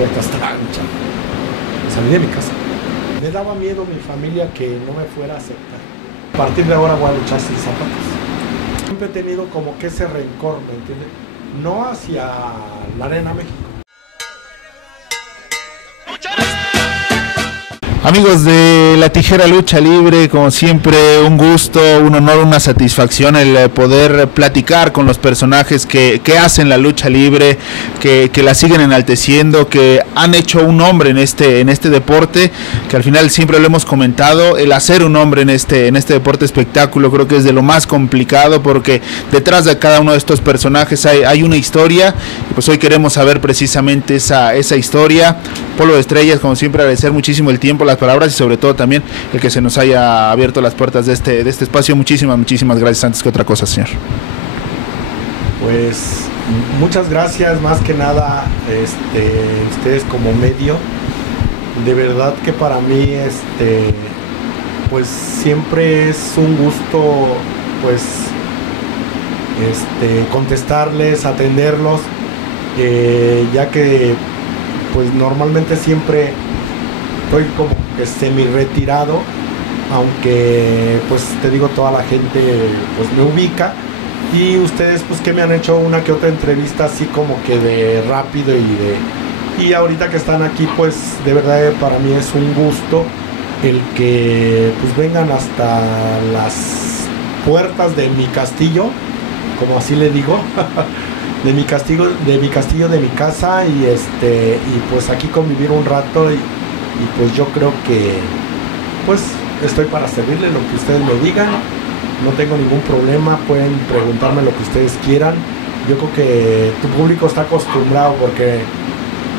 puerta está ancha. Salí de mi casa. Me daba miedo mi familia que no me fuera a aceptar. A partir de ahora voy a luchar sin zapatos. Siempre he tenido como que ese rencor, ¿me entiendes? No hacia la Arena México. Amigos de La Tijera Lucha Libre, como siempre un gusto, un honor, una satisfacción el poder platicar con los personajes que hacen la lucha libre, que la siguen enalteciendo, que han hecho un nombre en este deporte, que al final siempre lo hemos comentado, el hacer un nombre en este deporte espectáculo creo que es de lo más complicado, porque detrás de cada uno de estos personajes hay una historia, y pues hoy queremos saber precisamente esa historia. Polvo de Estrellas, como siempre, agradecer muchísimo el tiempo, las palabras y sobre todo también el que se nos haya abierto las puertas de este espacio. Muchísimas gracias antes que otra cosa, señor. Pues muchas gracias, más que nada ustedes como medio. De verdad que para mí pues siempre es un gusto pues contestarles, atenderlos, ya que pues normalmente siempre estoy como que semi retirado, aunque pues te digo, toda la gente pues me ubica, y ustedes pues que me han hecho una que otra entrevista así como que de rápido y ahorita que están aquí, pues de verdad para mí es un gusto el que pues vengan hasta las puertas de mi castillo, como así le digo, de mi castillo, de mi casa, y pues aquí convivir un rato, y pues yo creo que pues estoy para servirle lo que ustedes me digan, no tengo ningún problema, pueden preguntarme lo que ustedes quieran. Yo creo que tu público está acostumbrado, porque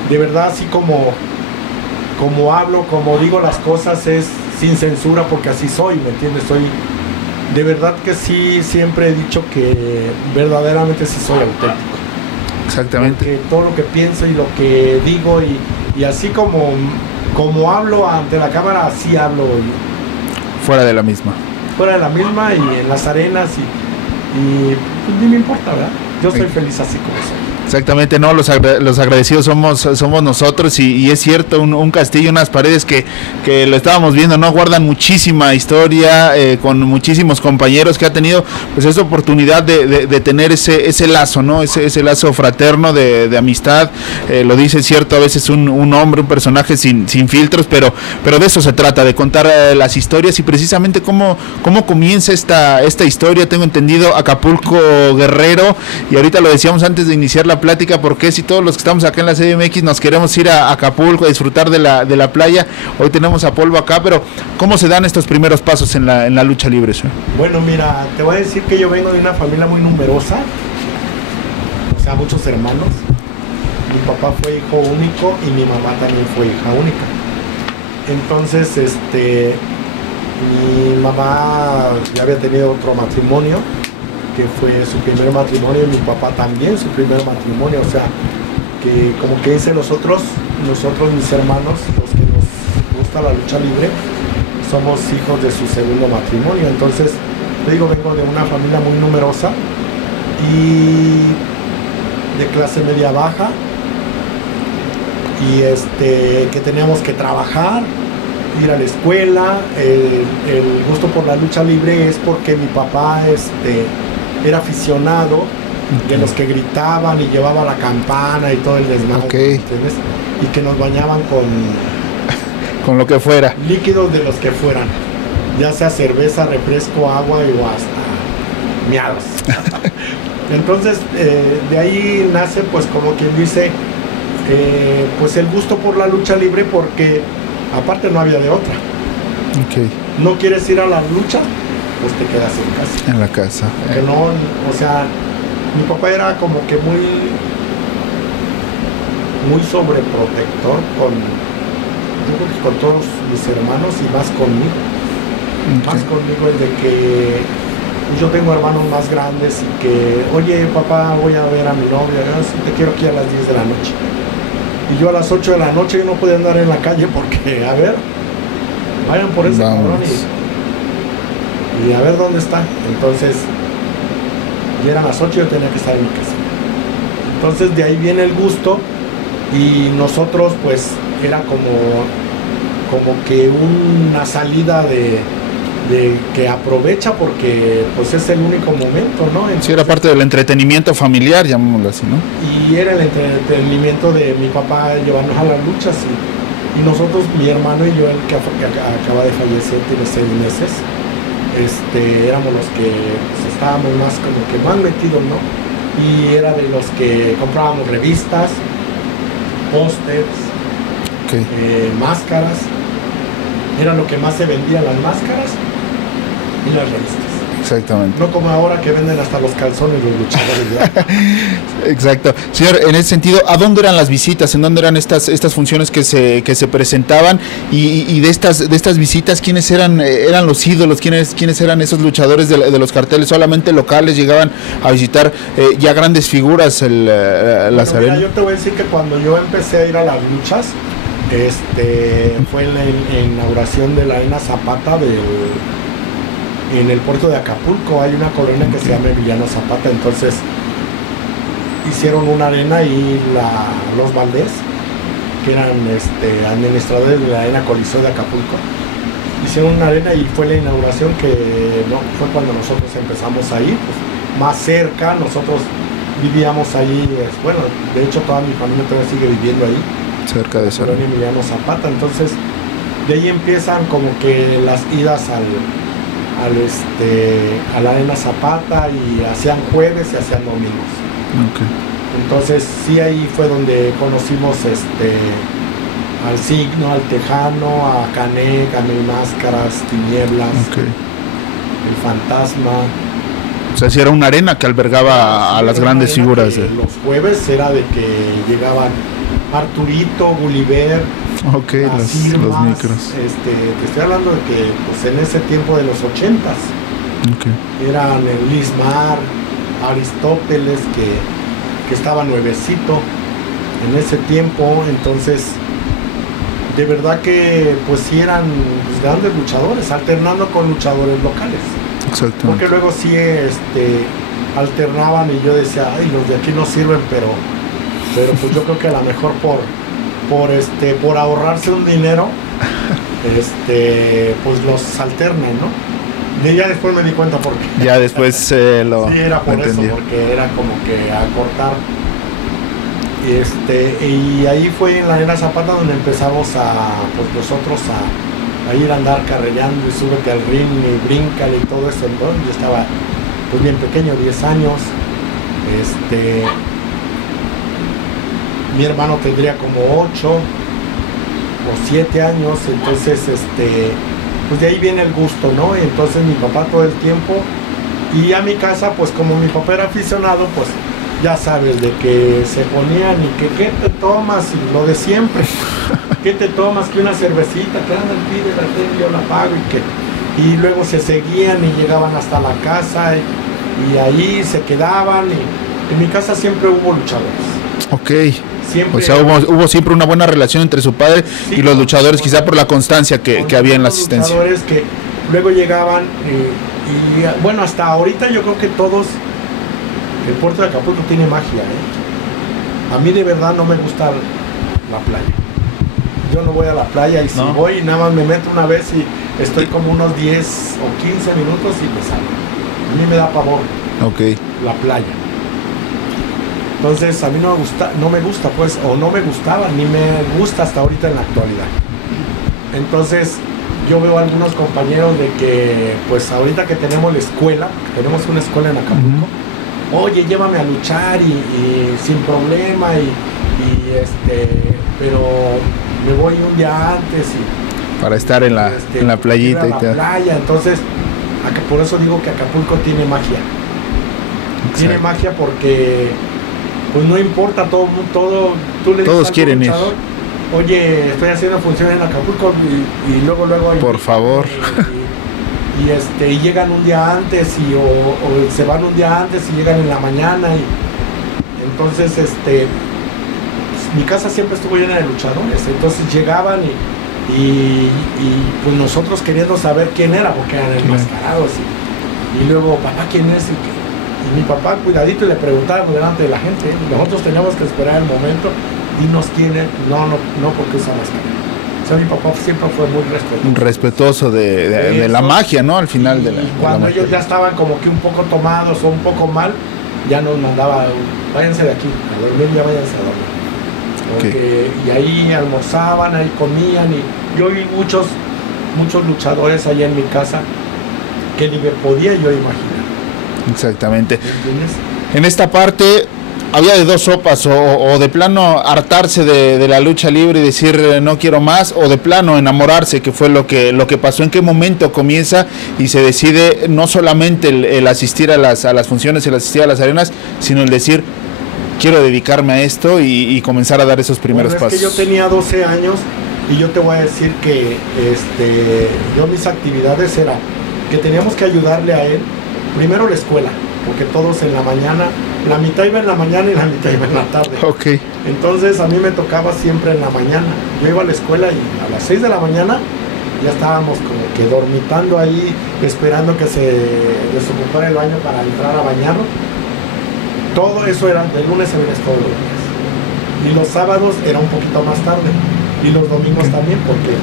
de verdad así como hablo, como digo las cosas, es sin censura, porque así soy, ¿me entiendes? Soy, de verdad que sí, siempre he dicho que verdaderamente sí soy auténtico. Exactamente. Porque todo lo que pienso y lo que digo, y así como hablo ante la cámara, así hablo fuera de la misma. Fuera de la misma, y en las arenas, y pues ni me importa, ¿verdad? Yo soy feliz así como soy. Exactamente, no, los agradecidos somos nosotros, y es cierto, un castillo, unas paredes que lo estábamos viendo, ¿no? Guardan muchísima historia, con muchísimos compañeros que ha tenido pues esa oportunidad de tener ese lazo, ¿no? Ese lazo fraterno de amistad, lo dice, cierto, a veces un hombre, un personaje sin filtros, pero de eso se trata, de contar las historias, y precisamente cómo comienza esta historia. Tengo entendido Acapulco Guerrero, y ahorita lo decíamos antes de iniciar la plática, porque si todos los que estamos acá en la CDMX nos queremos ir a Acapulco a disfrutar de la playa, hoy tenemos a Polvo acá, pero ¿cómo se dan estos primeros pasos en la lucha libre, señor? Bueno, mira, te voy a decir que yo vengo de una familia muy numerosa, o sea, muchos hermanos. Mi papá fue hijo único y mi mamá también fue hija única. Entonces, mi mamá ya había tenido otro matrimonio, que fue su primer matrimonio, y mi papá también su primer matrimonio, o sea, que como que dice nosotros mis hermanos, los que nos gusta la lucha libre, somos hijos de su segundo matrimonio. Entonces, te digo, vengo de una familia muy numerosa y de clase media baja, y que teníamos que trabajar, ir a la escuela. El gusto por la lucha libre es porque mi papá era aficionado, de los que gritaban y llevaba la campana y todo el desmadre, ¿entiendes? Y que nos bañaban con lo que fuera, líquidos de los que fueran, ya sea cerveza, refresco, agua o hasta miados. Entonces, de ahí nace, pues como quien dice, pues el gusto por la lucha libre, porque aparte no había de otra. No quieres ir a la lucha, pues te quedas en casa. En la casa. Porque no, o sea, mi papá era como que muy sobreprotector con todos mis hermanos, y más conmigo. Más conmigo, es de que yo tengo hermanos más grandes, y que, oye papá, voy a ver a mi novia, te quiero aquí a las 10 de la noche. Y yo a las 8 de la noche yo no podía andar en la calle, porque, a ver, vayan por ese cabrón y a ver dónde está. Entonces, y eran las 8 y yo tenía que estar en mi casa. Entonces de ahí viene el gusto, y nosotros pues era como que una salida de que aprovecha porque pues es el único momento, ¿no? Entonces, sí, era parte del entretenimiento familiar, llamémoslo así, ¿no? Y era el entretenimiento de mi papá llevarnos a las luchas y nosotros, mi hermano y yo, el que acaba de fallecer, tiene 6 meses, éramos los que pues, estábamos más como que más metidos, ¿no? Y era de los que comprábamos revistas, pósters, Okay. Máscaras. Era lo que más se vendía, las máscaras y las revistas. Exactamente. No como ahora que venden hasta los calzones los luchadores, ¿verdad? Exacto. Señor, en ese sentido, ¿a dónde eran las visitas? ¿En dónde eran estas funciones que se presentaban? Y de estas visitas, ¿quiénes eran los ídolos? ¿Quiénes eran esos luchadores de los carteles? ¿Solamente locales llegaban a visitar ya grandes figuras las arenas? Yo te voy a decir que cuando yo empecé a ir a las luchas, fue en la inauguración de la Arena Zapata en el puerto de Acapulco. Hay una colonia que se llama Emiliano Zapata, entonces hicieron una arena y los Valdés, que eran administradores de la Arena Coliseo de Acapulco, hicieron una arena y fue la inauguración que fue cuando nosotros empezamos a ir, pues, más cerca. Nosotros vivíamos ahí, bueno, de hecho toda mi familia todavía sigue viviendo ahí, cerca de esa colonia Emiliano Zapata. Entonces de ahí empiezan como que las idas a la Arena Zapata, y hacían jueves y hacían domingos. Okay. Entonces sí, ahí fue donde conocimos al Signo, al Tejano, a Canek, a Mil Máscaras, Tinieblas, Okay. el Fantasma. O sea, sí era una arena que albergaba a las grandes figuras. Los jueves era de que llegaban Arturito, Gulliver, Ok, los micros. te estoy hablando de que pues, en ese tiempo de los 80s Okay. eran el Lismar, Aristóteles, que estaba nuevecito en ese tiempo. Entonces de verdad que pues sí eran pues, grandes luchadores, alternando con luchadores locales. Exactamente. Porque luego sí alternaban y yo decía, ay, los de aquí no sirven, pero pues yo creo que a lo mejor por ahorrarse un dinero, pues los alternan, ¿no? Y ya después me di cuenta por qué. Ya después sí, era por eso, entendí. porque era como que acortar. Y ahí fue en la Arena Zapata donde empezamos pues nosotros a ir a andar carrellando y súbete al ring y bríncale y todo eso. Entonces yo estaba pues bien pequeño, 10 años. Mi hermano tendría como 8 o 7 años, entonces pues de ahí viene el gusto, ¿no? Y entonces mi papá todo el tiempo, y a mi casa, pues como mi papá era aficionado, pues ya sabes, de que se ponían y que ¿qué te tomas? Y lo de siempre. ¿Qué te tomas? Que una cervecita, que anda, pídela, yo la pago, y luego se seguían y llegaban hasta la casa y ahí se quedaban, y en mi casa siempre hubo luchadores. Ok. Siempre, o sea, hubo siempre una buena relación entre su padre y los luchadores, quizá por la constancia que había en la asistencia. Luchadores que luego llegaban y bueno, hasta ahorita yo creo que todos, el puerto de Acapulco tiene magia, A mí de verdad no me gusta la playa. Yo no voy a la playa, y si voy nada más me meto una vez y estoy como unos 10 o 15 minutos y me salgo. A mí me da pavor la playa. Entonces a mí no me gusta pues, o no me gustaba, ni me gusta hasta ahorita en la actualidad. Entonces yo veo a algunos compañeros de que pues ahorita que tenemos la escuela, tenemos una escuela en Acapulco, oye, llévame a luchar y sin problema, pero me voy un día antes para estar en la playita y tal. Playa. Entonces por eso digo que Acapulco tiene magia. Exacto. Tiene magia porque pues no importa, todo tú le todos quieren ir. Oye, estoy haciendo funciones en Acapulco y luego por favor. Y llegan un día antes o se van un día antes y llegan en la mañana, y entonces pues, mi casa siempre estuvo llena de luchadores. Entonces llegaban y pues nosotros queriendo saber quién era, porque eran enmascarados, y luego, papá, ¿quién es? Y mi papá cuidadito, y le preguntábamos delante de la gente. Nosotros teníamos que esperar el momento dinos quién es. No, porque usa máscara. O sea, mi papá siempre fue muy respetuoso de la magia, ¿no? Al final de la cuando magia. ellos ya estaban como que un poco tomados o un poco mal, ya nos mandaba, váyanse de aquí, a dormir, ya váyanse a dormir. Y ahí almorzaban, ahí comían, y yo vi muchos luchadores allá en mi casa que ni me podía yo imaginar. Exactamente. ¿Entiendes? En esta parte había de dos sopas, o de plano hartarse de la lucha libre y decir no quiero más, o de plano enamorarse, que fue lo que pasó. ¿En qué momento comienza y se decide no solamente el asistir a las funciones, el asistir a las arenas, sino el decir quiero dedicarme a esto y comenzar a dar esos primeros pasos? Es que yo tenía 12 años y yo te voy a decir que yo mis actividades era que teníamos que ayudarle a él, primero la escuela, porque todos en la mañana, la mitad iba en la mañana y la mitad iba en la tarde. Okay. Entonces a mí me tocaba siempre en la mañana. Yo iba a la escuela y a las 6 de la mañana ya estábamos como que dormitando ahí, esperando que se desocupara el baño para entrar a bañarnos. Todo eso era de lunes a viernes todos los días. Y los sábados era un poquito más tarde. Y los domingos también, porque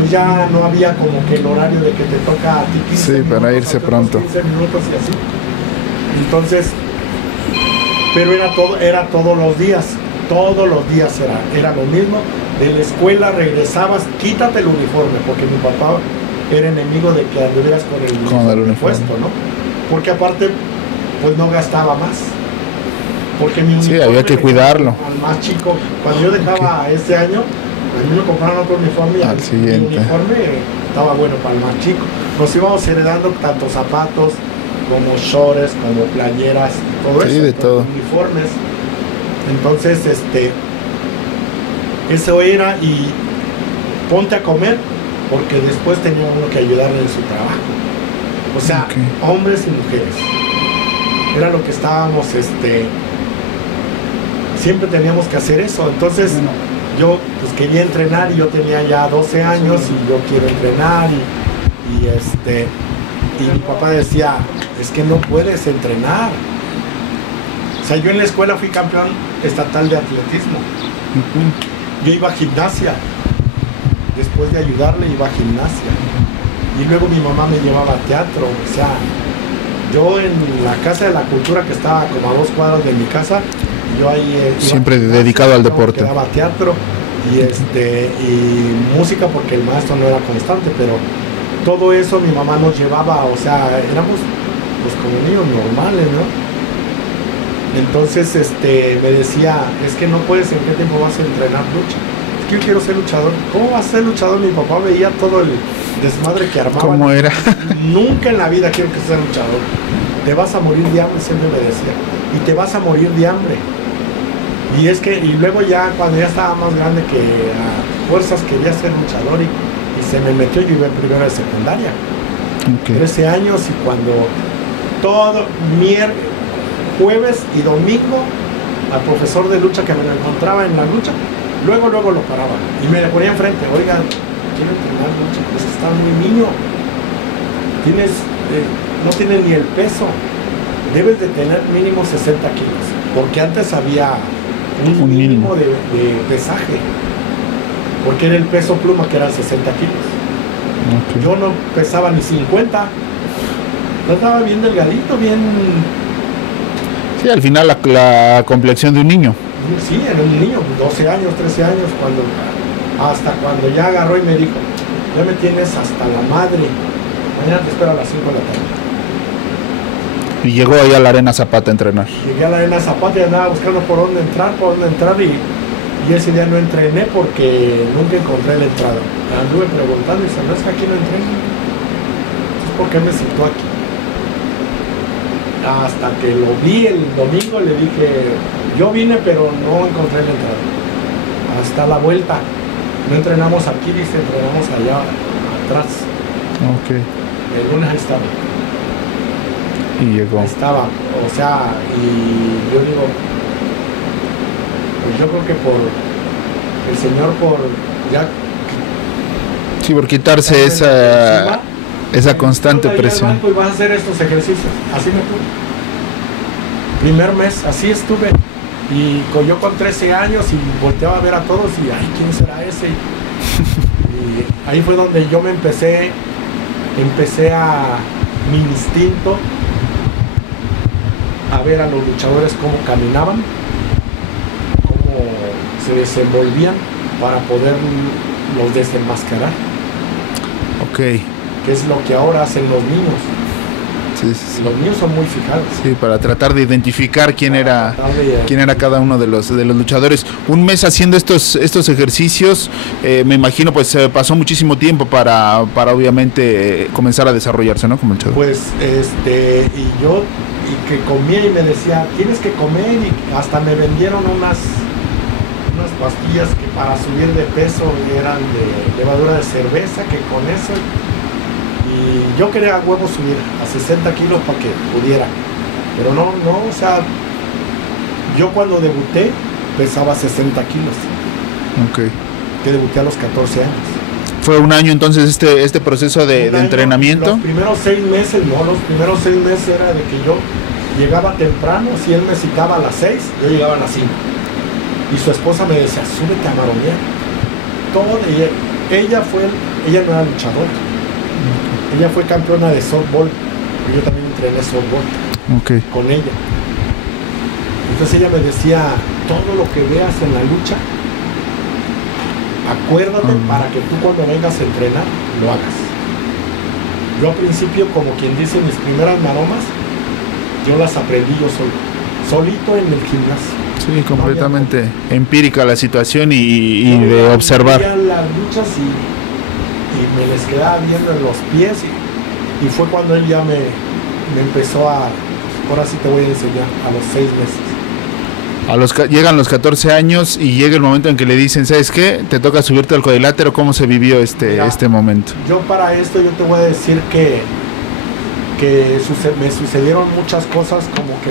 pues ya no había como que el horario de que te toca a ti 15 minutos, para irse pronto. 15 minutos y así. Entonces, pero era todos los días era lo mismo. De la escuela regresabas, quítate el uniforme, porque mi papá era enemigo de que anduvieras con el uniforme puesto, ¿no? Porque aparte, pues no gastaba más. Porque mi uniforme, había que cuidarlo. Al más chico, cuando yo dejaba este año, a mí me compraron otro uniforme y al siguiente. Mi uniforme estaba bueno para el más chico. Nos íbamos heredando tanto zapatos como shorts, como playeras, todo eso, de todo. uniformes. Entonces, eso era, y ponte a comer, porque después tenía uno que ayudarle en su trabajo. O sea, hombres y mujeres. Era lo que estábamos, siempre teníamos que hacer eso. Entonces, yo pues quería entrenar y yo tenía ya 12 años y yo quiero entrenar y mi papá decía, es que no puedes entrenar. O sea, yo en la escuela fui campeón estatal de atletismo. Yo iba a gimnasia. Después de ayudarle iba a gimnasia. Y luego mi mamá me llevaba a teatro. O sea, yo en la Casa de la Cultura, que estaba como a 2 cuadras de mi casa, yo ahí siempre dedicado al deporte. Daba teatro y música, porque el maestro no era constante, pero todo eso mi mamá nos llevaba. O sea, éramos pues como niños normales, ¿no? Entonces me decía, es que no puedes, ¿en qué tiempo vas a entrenar lucha? Es que yo quiero ser luchador. ¿Cómo vas a ser luchador? Mi papá veía todo el desmadre que armaba. ¿Cómo era? Nunca en la vida quiero que seas luchador. Te vas a morir de hambre, siempre me decía. Y te vas a morir de hambre. Y luego ya cuando ya estaba más grande, que a fuerzas quería ser luchador y se me metió. Yo iba en primero de secundaria. 13 años, y cuando todo jueves y domingo al profesor de lucha que me lo encontraba en la lucha, luego lo paraba y me le ponía enfrente, oigan, quiero entrenar lucha, pues está muy niño, no tienes ni el peso, debes de tener mínimo 60 kilos, porque antes había un mínimo de pesaje, porque era el peso pluma, que eran 60 kilos. Yo no pesaba ni 50, yo estaba bien delgadito, bien. Sí, al final la complexión de un niño. Sí, era un niño, 12 años, 13 años, hasta cuando ya agarró y me dijo, ya me tienes hasta la madre, mañana te espero a las 5 de la tarde. Y llegó ahí a la Arena Zapata a entrenar. Llegué a la Arena Zapata y andaba buscando por dónde entrar, y ese día no entrené porque nunca encontré la entrada. Anduve preguntando y dice, no, es que aquí no entreno. Entonces, ¿por qué me citó aquí? Hasta que lo vi el domingo, le dije, yo vine pero no encontré la entrada. Hasta la vuelta. No entrenamos aquí, dice, entrenamos allá atrás. El lunes ahí estaba. Y llegó. Ahí estaba, o sea, y yo digo, pues yo creo que por el Señor, sí, por quitarse esa constante presión. Y vas a hacer estos ejercicios. Así me fui. Primer mes, así estuve. yo con 13 años y volteaba a ver a todos y, ay, ¿quién será ese? Y ahí fue donde yo me empecé a mi instinto a ver a los luchadores cómo caminaban, cómo se desenvolvían para poderlos desenmascarar. Ok. Que es lo que ahora hacen los niños. Sí, sí, sí. Los niños son muy fijados. Sí, para tratar de identificar quién era cada uno de los luchadores. Un mes haciendo estos ejercicios, me imagino, pues pasó muchísimo tiempo para obviamente comenzar a desarrollarse, ¿no? Como luchador. Pues, y yo, y que comía y me decía, tienes que comer, y hasta me vendieron unas pastillas que para subir de peso eran de levadura de cerveza, que con eso. Y yo quería a huevo subir a 60 kilos para que pudiera, pero no, o sea, yo cuando debuté pesaba 60 kilos. Ok. Que debuté a los 14 años. ¿Fue un año entonces este proceso de entrenamiento? Los primeros 6 meses era de que yo llegaba temprano, si él me citaba a las 6, yo llegaba a las 5. Y su esposa me decía, súbete a maromear. Ella no era luchadora. Ella fue campeona de softball. Yo también entrené softball con ella. Entonces ella me decía, todo lo que veas en la lucha, acuérdate para que tú cuando vengas a entrenar, lo hagas. Yo al principio, como quien dice, mis primeras maromas, yo las aprendí yo solito en el gimnasio. Sí, completamente empírica la situación y de observar. Las luchas y me les quedaba viendo en los pies y fue cuando él ya me empezó ahora sí te voy a enseñar, a los 6 meses. Llegan los 14 años y llega el momento en que le dicen, ¿sabes qué? Te toca subirte al cuadrilátero. ¿Cómo se vivió este momento? Yo para esto yo te voy a decir que me sucedieron muchas cosas como que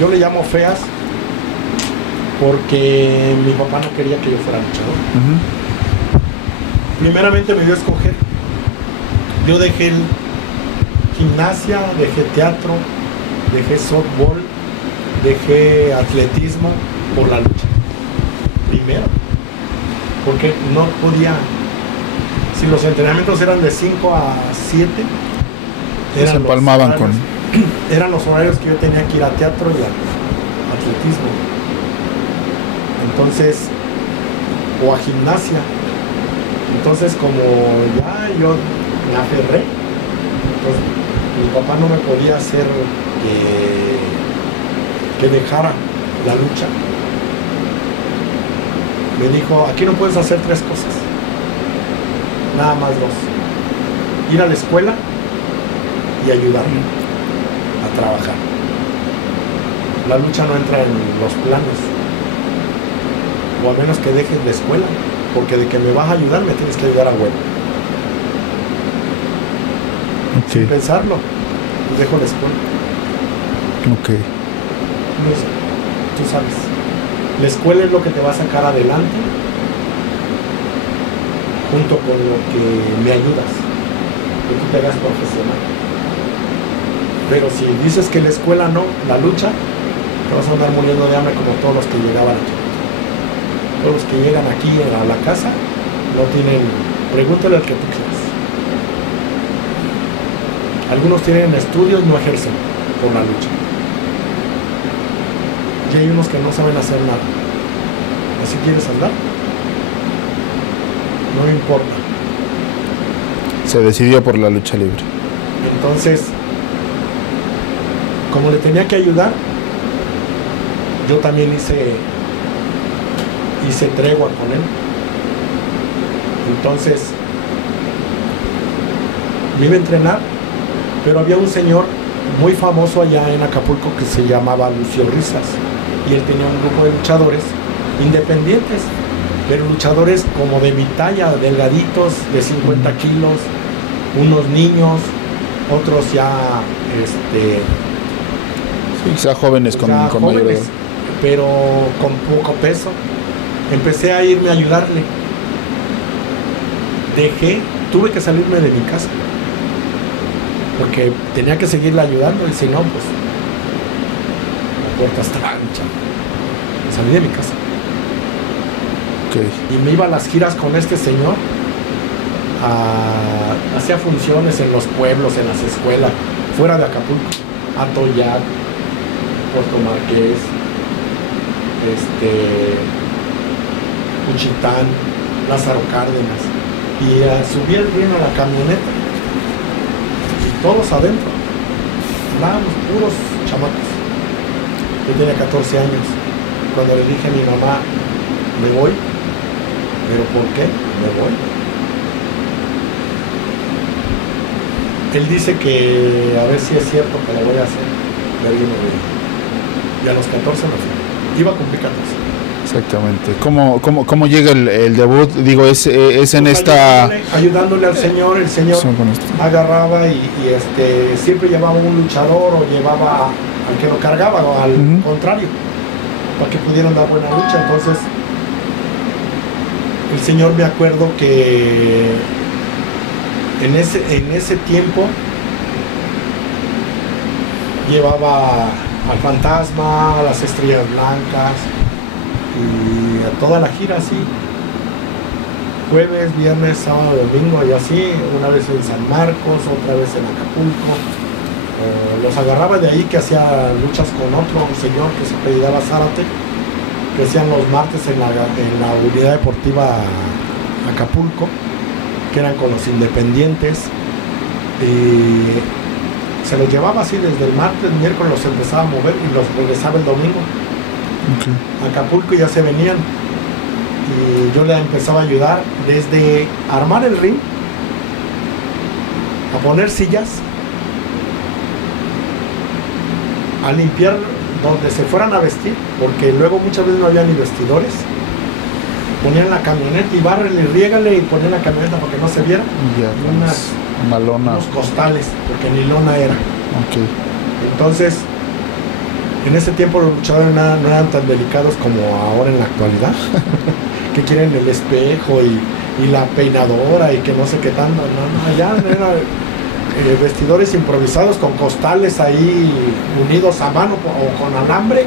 yo le llamo feas, porque mi papá no quería que yo fuera luchador. Primeramente me dio a escoger. Yo dejé gimnasia, dejé teatro, dejé softball, dejé atletismo por la lucha. Primero, porque no podía. Si los entrenamientos eran de 5 a 7, se empalmaban eran los horarios que yo tenía que ir a teatro y a atletismo. Entonces, o a gimnasia. Entonces, como ya yo me aferré, entonces mi papá no me podía hacer que dejara la lucha. Me dijo, aquí no puedes hacer 3 cosas, nada más 2: ir a la escuela y ayudarme a trabajar. La lucha no entra en los planes, o a menos que dejes la escuela, porque de que me vas a ayudar, me tienes que ayudar a huevo. Sin pensarlo, dejo la escuela. No sé, tú sabes. La escuela es lo que te va a sacar adelante, junto con lo que me ayudas, que tú te hagas profesional. Pero si dices que la escuela no, la lucha, te vas a andar muriendo de hambre como todos los que llegaban aquí. Todos los que llegan aquí a la casa no tienen, pregúntale al que tú quieras. Algunos tienen estudios, no ejercen por la lucha. Y hay unos que no saben hacer nada. ¿Así quieres andar? No me importa. Se decidió por la lucha libre. Entonces, como le tenía que ayudar, yo también hice tregua con él. Entonces me iba a entrenar, pero había un señor muy famoso allá en Acapulco que se llamaba Lucio Risas, y él tenía un grupo de luchadores independientes, pero luchadores como de mi talla, delgaditos, de 50 kilos, unos niños, otros ya quizá jóvenes con jóvenes, pero con poco peso. Empecé a irme a ayudarle. Tuve que salirme de mi casa, porque tenía que seguirle ayudando, y si no, pues la puerta está ancha. salí de mi casa. Okay. Y me iba a las giras con este señor. Hacía funciones en los pueblos, en las escuelas, fuera de Acapulco, Atoyac, Puerto Marqués, Juchitán, Lázaro Cárdenas, y subí el río a la camioneta y todos adentro, andábamos puros chamacos. Yo tenía 14 años cuando le dije a mi mamá, me voy. ¿Pero por qué? Me voy. Él dice que a ver si es cierto que lo voy a hacer. De ahí me voy. Y a los 14 me fui. Iba a cumplir 14. Exactamente. ¿Cómo llega el debut? Digo, es en pues esta... Ayudándole al Señor. El Señor agarraba y siempre llevaba un luchador o llevaba al que lo cargaba o al contrario, para que pudieran dar buena lucha. Entonces el Señor, me acuerdo que en ese tiempo llevaba al Fantasma, a las Estrellas Blancas y a toda la gira así, jueves, viernes, sábado, domingo y así, una vez en San Marcos, otra vez en Acapulco. Los agarraba de ahí, que hacía luchas con otro señor que se apellidaba Zárate, que hacían los martes en la unidad deportiva Acapulco, que eran con los independientes, y se los llevaba así desde el martes, miércoles los empezaba a mover y los regresaba el domingo. Okay. A Acapulco ya se venían y yo le empezaba a ayudar desde armar el ring, a poner sillas, a limpiar donde se fueran a vestir, porque luego muchas veces no había ni vestidores. Ponían la camioneta y bárrele y riégale y ponían la camioneta para que no se viera. Una lona. Unos costales, porque ni lona era. Okay. Entonces, en ese tiempo los luchadores no eran tan delicados como ahora en la actualidad. Que quieren el espejo y la peinadora y que no sé qué tanto. No, allá eran vestidores improvisados con costales ahí unidos a mano o con alambre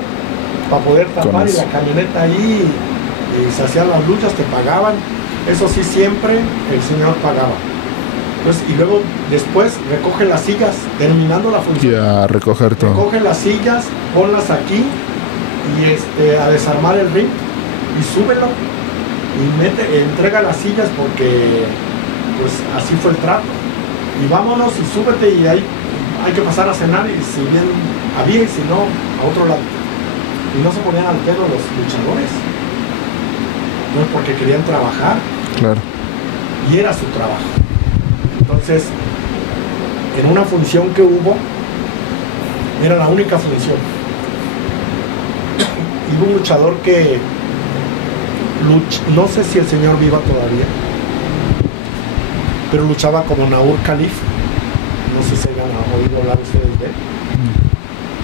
para poder tapar, y la camioneta ahí, y se hacían las luchas, te pagaban. Eso sí, siempre el señor pagaba. Entonces, y luego después recoge las sillas, terminando la función. Ya, recoger todo. Recoge las sillas, ponlas aquí y a desarmar el ring y súbelo y entrega las sillas, porque pues así fue el trato. Y vámonos y súbete, y hay que pasar a cenar, y si bien había y si no, a otro lado. Y no se ponían al pedo los luchadores. No es porque querían trabajar. Claro. Y era su trabajo. Entonces, en una función que hubo, era la única función. Hubo un luchador que no sé si el señor viva todavía, pero luchaba como Naur Khalif. No sé si hayan oído hablar ustedes de él.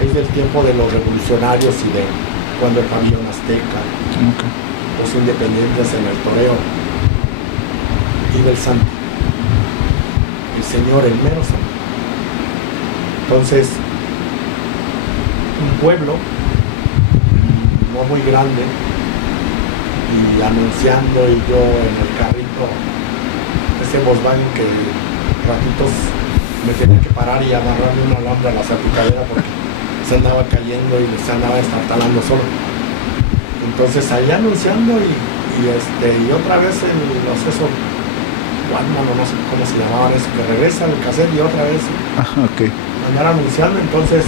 Es del tiempo de los revolucionarios y de cuando el pabellón azteca, los independientes en el toreo, y del santo, el señor, el mero santo. Entonces, un pueblo no muy grande, y anunciando, y yo en el carrito, ese Volkswagen que ratitos me tenía que parar y amarrarle una alambre a la salpicadera porque se andaba cayendo y se andaba estartalando solo. Entonces ahí anunciando y otra vey los esos Walkman, no sé cómo se llamaban eso, que regresa el cassette y otra vez Okay. andar anunciando. Entonces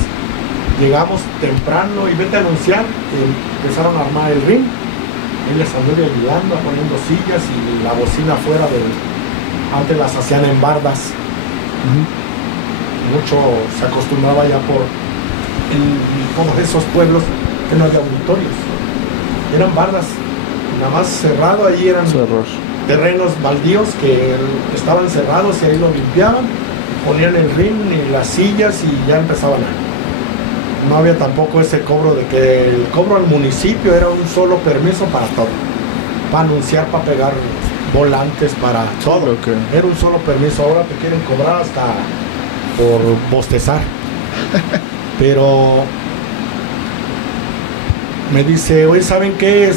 llegamos temprano y vete a anunciar, y empezaron a armar el ring. Él les anduve ayudando, poniendo sillas y la bocina afuera antes las hacían en bardas. Mucho se acostumbraba ya en todos esos pueblos que no había auditorios. Eran bardas, nada más cerrado, ahí eran terrenos baldíos que estaban cerrados, y ahí lo limpiaban, ponían el ring y las sillas y ya empezaban no había tampoco ese cobro de que el cobro al municipio era un solo permiso para todo, para anunciar, para pegar volantes, para todo. Okay. Era un solo permiso. Ahora te quieren cobrar hasta por bostezar. Pero me dice, oye, ¿saben qué?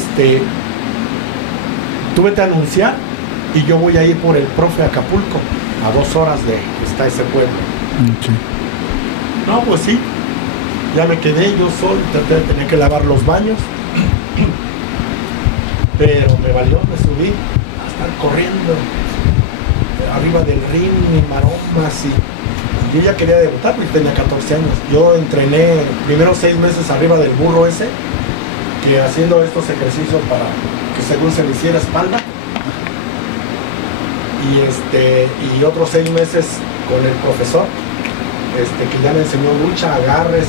Tú vete a anunciar y yo voy a ir por el profe a Acapulco, a 2 horas de que está ese pueblo. Okay. No, pues sí, ya me quedé yo solo, tenía que lavar los baños, pero me valió, me subí a estar corriendo arriba del ring y maromas, y yo ya quería debutar porque tenía 14 años. Yo entrené primero 6 meses arriba del burro ese, que haciendo estos ejercicios para que según se me hiciera espalda, y otros 6 meses con el profesor, que ya me enseñó lucha, agarres,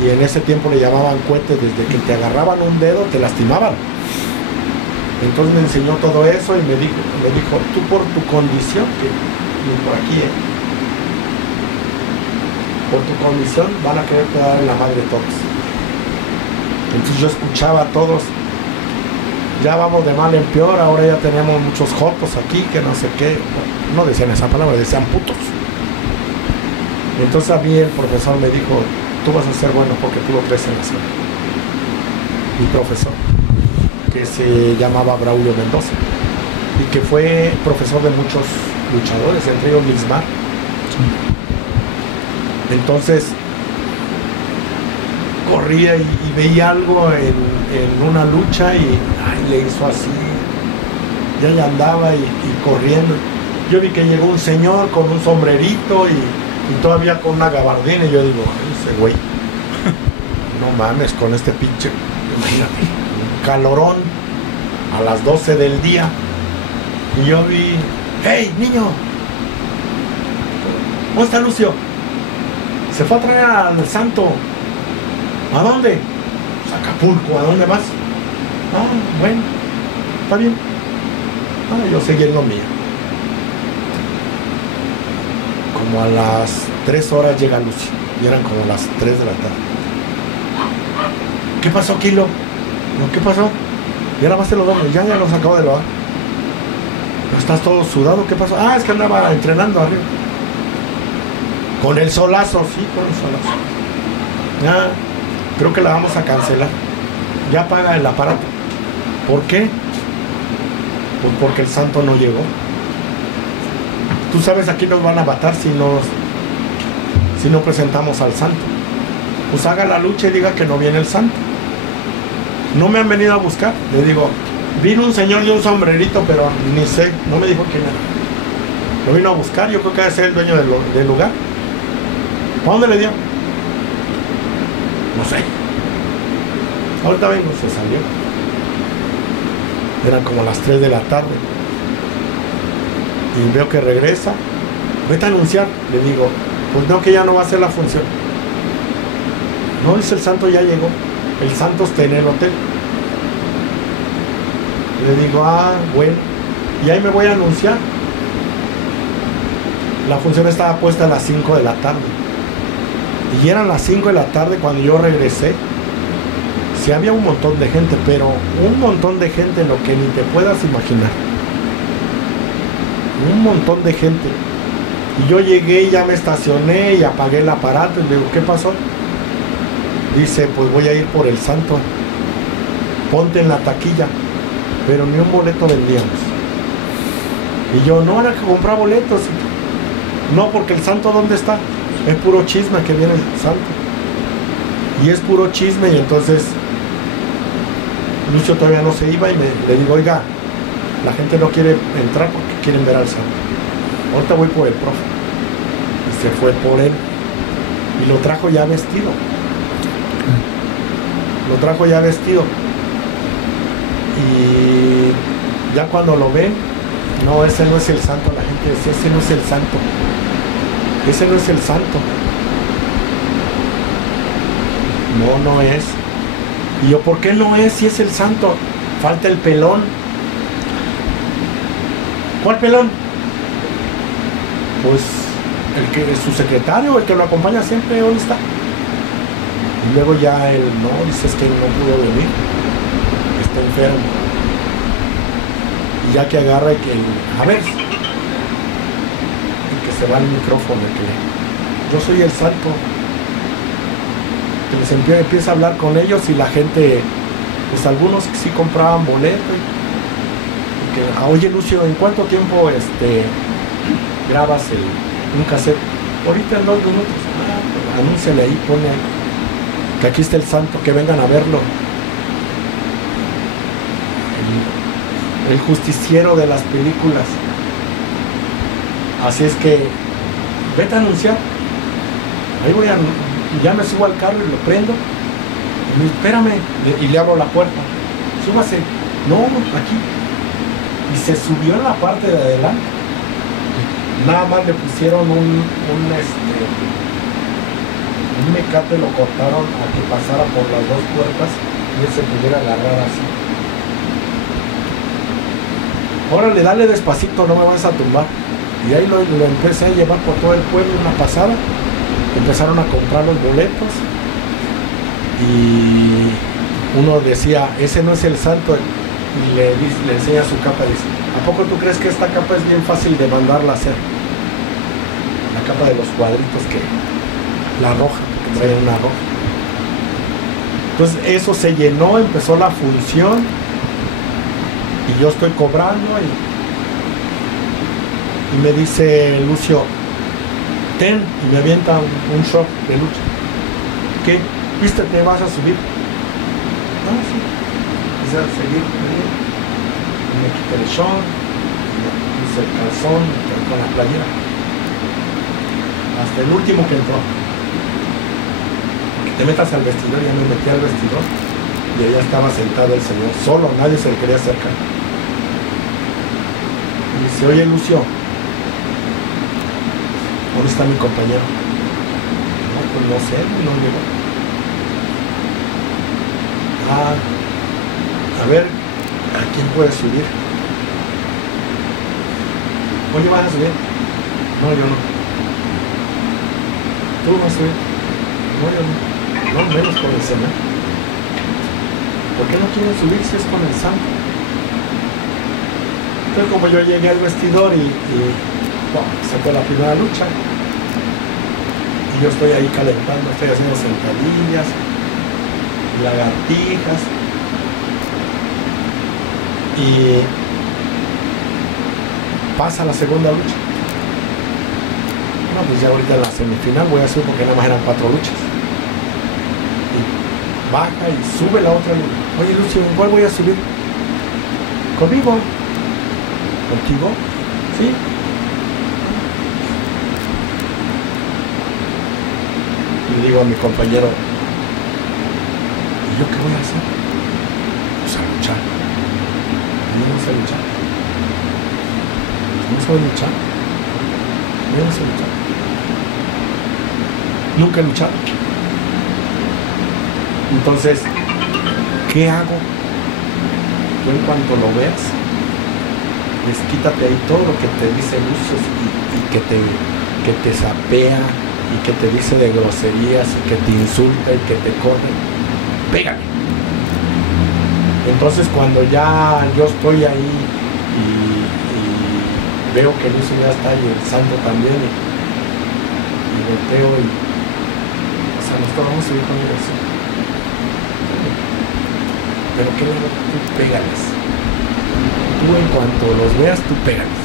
y en ese tiempo le llamaban cohetes. Desde que te agarraban un dedo te lastimaban. Entonces me enseñó todo eso y me dijo, tú por tu condición, que por aquí, por tu condición van a quererte dar en la madre todos. Entonces yo escuchaba a todos, ya vamos de mal en peor, ahora ya tenemos muchos jotos aquí, que no sé qué. No decían esa palabra, decían putos. Entonces a mí el profesor me dijo, tú vas a ser bueno porque tú lo crees en la zona. Mi profesor, que se llamaba Braulio Mendoza, y que fue profesor de muchos luchadores, entre ellos Lismar. Entonces corría y veía algo en una lucha y le hizo así, ya andaba y corriendo. Yo vi que llegó un señor con un sombrerito y todavía con una gabardina, y yo digo, ese güey, no mames, con este pinche, imagínate, un calorón a las 12 del día, y yo vi, hey, niño, ¿cómo está Lucio? Se fue a traer al santo. ¿A dónde? Pues Acapulco. ¿A dónde vas? Ah, bueno, está bien. Ah, yo seguí en lo mío. Como a las 3 horas llega Lucio, y eran como las 3 de la tarde. ¿Qué pasó, Kilo? No, ¿qué pasó? Ya lavaste los baños, ya los acabo de lavar. ¿No estás todo sudado? ¿Qué pasó? Ah, es que andaba entrenando arriba. Con el solazo, sí, con el solazo. Ya, creo que la vamos a cancelar. Ya paga el aparato. ¿Por qué? Pues porque el santo no llegó. Tú sabes, aquí nos van a matar si no presentamos al santo. Pues haga la lucha y diga que no viene el santo. No me han venido a buscar. Le digo, vino un señor de un sombrerito, pero ni sé, no me dijo quién era. Lo vino a buscar, yo creo que debe ser el dueño del lugar. ¿A dónde le dio? No sé. Ahorita vengo, se salió. Eran como las 3 de la tarde. Y veo que regresa. Vete a anunciar. Le digo, pues no, que ya no va a hacer la función. No, dice, el santo ya llegó. El santo está en el hotel. Le digo, ah, bueno. Y ahí me voy a anunciar. La función estaba puesta a las 5 de la tarde. Y eran las 5 de la tarde cuando yo regresé. Sí había un montón de gente, pero un montón de gente, lo que ni te puedas imaginar. Un montón de gente. Y yo llegué y ya me estacioné y apagué el aparato. Y le digo, ¿qué pasó? Dice, pues voy a ir por el santo. Ponte en la taquilla. Pero ni un boleto vendíamos. Y yo, no, era que comprar boletos. No, porque el santo, ¿dónde está? Es puro chisme que viene el santo. Y es puro chisme. Y entonces Lucio todavía no se iba y le digo, oiga, la gente no quiere entrar porque quieren ver al santo. Ahorita voy por el profe. Y se fue por él. Y lo trajo ya vestido. Lo trajo ya vestido. Y ya cuando lo ven, no, ese no es el santo. La gente dice, ese no es el santo. Ese no es el santo. No, no es. Y yo, ¿por qué no es si es el santo? Falta el pelón. ¿Cuál pelón? Pues el que es su secretario, el que lo acompaña siempre, ¿dónde está? Y luego ya él, no, dice, es que no pudo venir, está enfermo. Y ya que agarra y que, a ver, y que se va el micrófono, que yo soy el santo. que les empieza a hablar con ellos y la gente, pues algunos sí compraban boleto. Y que, oye Lucio, ¿en cuánto tiempo grabas un cassette? Ahorita en 2 minutos. Anúnciale ahí, pone que aquí está el santo, que vengan a verlo. El justiciero de las películas. Así es que vete a anunciar. Ahí voy a, ya me subo al carro y lo prendo. Y me, espérame, y le abro la puerta. Súbase. No, aquí. Y se subió en la parte de adelante. Nada más le pusieron un mecate, lo cortaron a que pasara por las 2 puertas y él se pudiera agarrar así. Órale, dale despacito, no me vas a tumbar. Y ahí lo empecé a llevar por todo el pueblo una pasada. Empezaron a comprar los boletos y uno decía, ese no es el santo, y le enseña su capa y dice, ¿a poco tú crees que esta capa es bien fácil de mandarla a hacer? La capa de los cuadritos, que la roja, que trae una roja. Entonces eso se llenó, empezó la función y yo estoy cobrando y me dice Lucio, ten, y me avienta un short de lucha. ¿Qué? ¿Viste? ¿Te vas a subir? No, sí. Empecé a seguir. Me quité el short, me puse el calzón con la playera. Hasta el último que entró. Que te metas al vestidor, ya me metí al vestidor y allá estaba sentado el señor, solo, nadie se le quería acercar. Y dice, oye Lucio, ¿dónde está mi compañero? No, pues no sé, no llegó. A ver, ¿a quién puede subir? Oye, ¿vas a subir? No, yo no. ¿Tú vas a subir? No, yo no. No, menos con el Señor. ¿Por qué no quieren subir si es con el santo? Entonces, como yo llegué al vestidor y se fue la primera lucha, y yo estoy ahí calentando, estoy haciendo sentadillas, lagartijas, y pasa la segunda lucha. No, pues ya ahorita en la semifinal voy a subir porque nada más eran 4 luchas. Y baja y sube la otra. Oye Lucio, ¿en cuál voy a subir? ¿Conmigo? ¿Contigo? Sí. Le digo a mi compañero, ¿y yo qué voy a hacer? Pues a luchar. Yo no sé luchar. No sé luchar. Yo no sé luchar. Nunca he luchado. Entonces, ¿qué hago? Tú en cuanto lo veas, desquítate ahí todo lo que te dice Lucio y que te sapea y que te dice de groserías y que te insulta y que te corre. Pégale. Entonces cuando ya yo estoy ahí y veo que Lucio ya está y el santo también y volteo y o sea, nosotros vamos a seguir con eso. Pero ¿qué le hago? Tú pégales. Tú en cuanto los veas, tú pégales.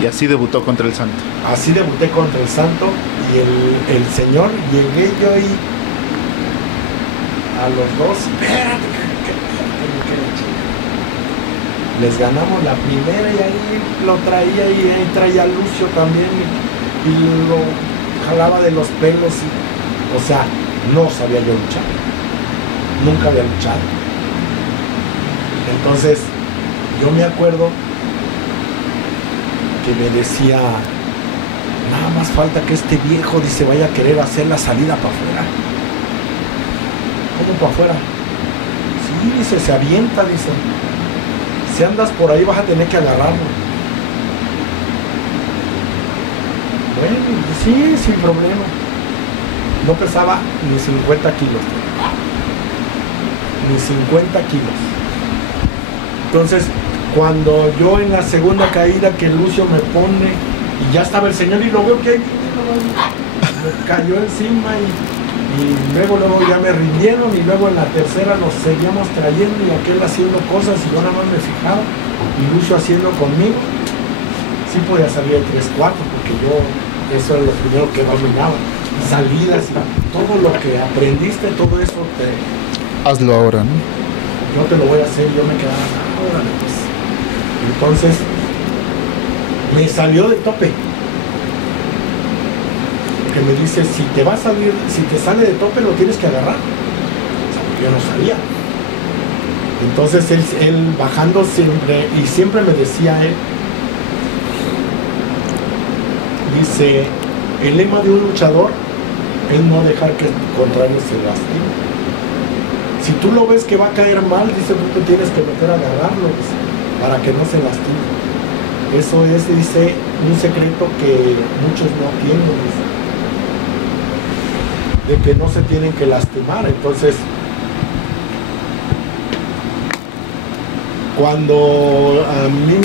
Y así debutó contra el santo. Así debuté contra el santo y el señor, llegué yo y a los dos, espérate, les ganamos la primera y ahí lo traía y ahí traía a Lucio también y lo jalaba de los pelos y, o sea, no sabía yo luchar, nunca había luchado. Entonces yo me acuerdo que me decía, nada más falta que este viejo, dice, vaya a querer hacer la salida para afuera. ¿Cómo para afuera? Sí, dice, se avienta, dice. Si andas por ahí vas a tener que agarrarlo. Bueno, sí, sin problema. No pesaba ni 50 kilos. Ni 50 kilos. Entonces, cuando yo en la segunda caída que Lucio me pone y ya estaba el señor y lo veo que ahí cayó encima y luego ya me rindieron y luego en la tercera nos seguíamos trayendo y aquel haciendo cosas y yo nada más me fijaba y Lucho haciendo conmigo. Sí podía salir de 3-4 porque yo eso era lo primero que dominaba. Salidas y todo lo que aprendiste, todo eso hazlo ahora, ¿no? Yo te lo voy a hacer, yo me quedaba ahora pues. Entonces me salió de tope. Que me dice, si te va a salir, si te sale de tope lo tienes que agarrar. O sea, yo no sabía. Entonces él bajando siempre, y siempre me decía él, dice, el lema de un luchador es no dejar que el contrario se lastime. Si tú lo ves que va a caer mal, dice, tú te tienes que meter a agarrarlo, dice, para que no se lastime. Eso es, dice, un secreto que muchos no tienen, dice, de que no se tienen que lastimar. Entonces, cuando a mí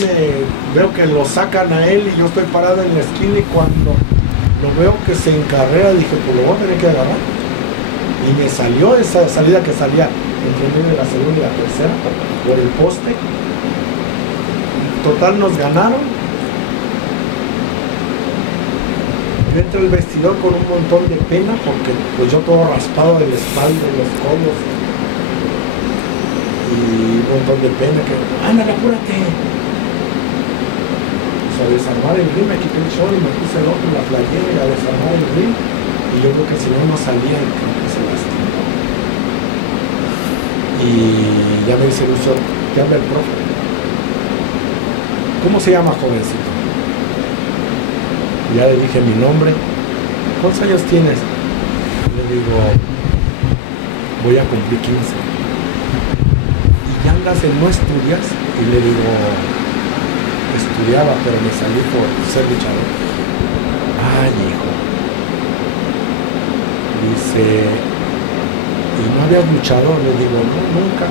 veo que lo sacan a él y yo estoy parado en la esquina y cuando lo veo que se encarrera, dije, pues lo voy a tener que agarrar. Y me salió esa salida que salía entre medio de la segunda y la tercera por el poste. Total, nos ganaron. Yo entré al vestidor con un montón de pena porque pues yo todo raspado de la espalda, de los codos y un montón de pena que ándale, apúrate. O sea, desarmar el ring, me quité el short y me puse el otro, la playera y a desarmar el ring y yo creo que si no salía y creo que se lastimó. Y ya me dice Lucho, ¿qué habla el profe? ¿Cómo se llama, jovencito? Ya le dije mi nombre. ¿Cuántos años tienes? Le digo, voy a cumplir 15. Y ya andas en no estudias. Y le digo, estudiaba, pero me salí por ser luchador. Ay, hijo. Dice, ¿y no habías luchado? Le digo, no, nunca.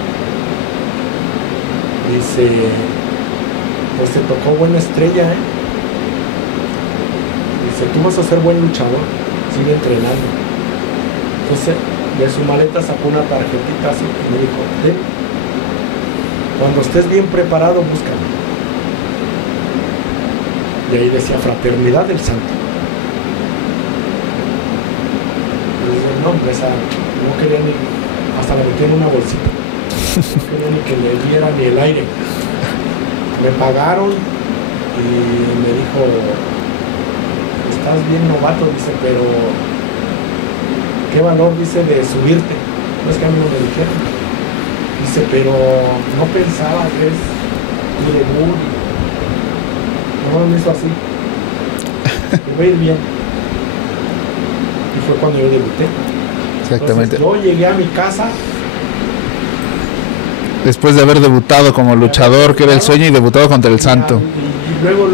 Dice, pues te tocó buena estrella, ¿eh? Dice, tú vas a ser buen luchador, sigue entrenando. Entonces, de su maleta sacó una tarjetita así y me dijo, cuando estés bien preparado, búscame. Y ahí decía, Fraternidad del Santo. Y dije, no, no quería ni, hasta la metí en una bolsita. No quería ni que le diera ni el aire. Me pagaron y me dijo, estás bien novato, dice, pero qué valor, dice, de subirte. No es que a mí no me dijeron. Dice, pero no pensaba, ¿ves? Mi debut. No me hizo así. Te va a ir bien. Y fue cuando yo debuté. Exactamente. Entonces, yo llegué a mi casa. Después de haber debutado como luchador, que era el sueño, y debutado contra el Santo. Y luego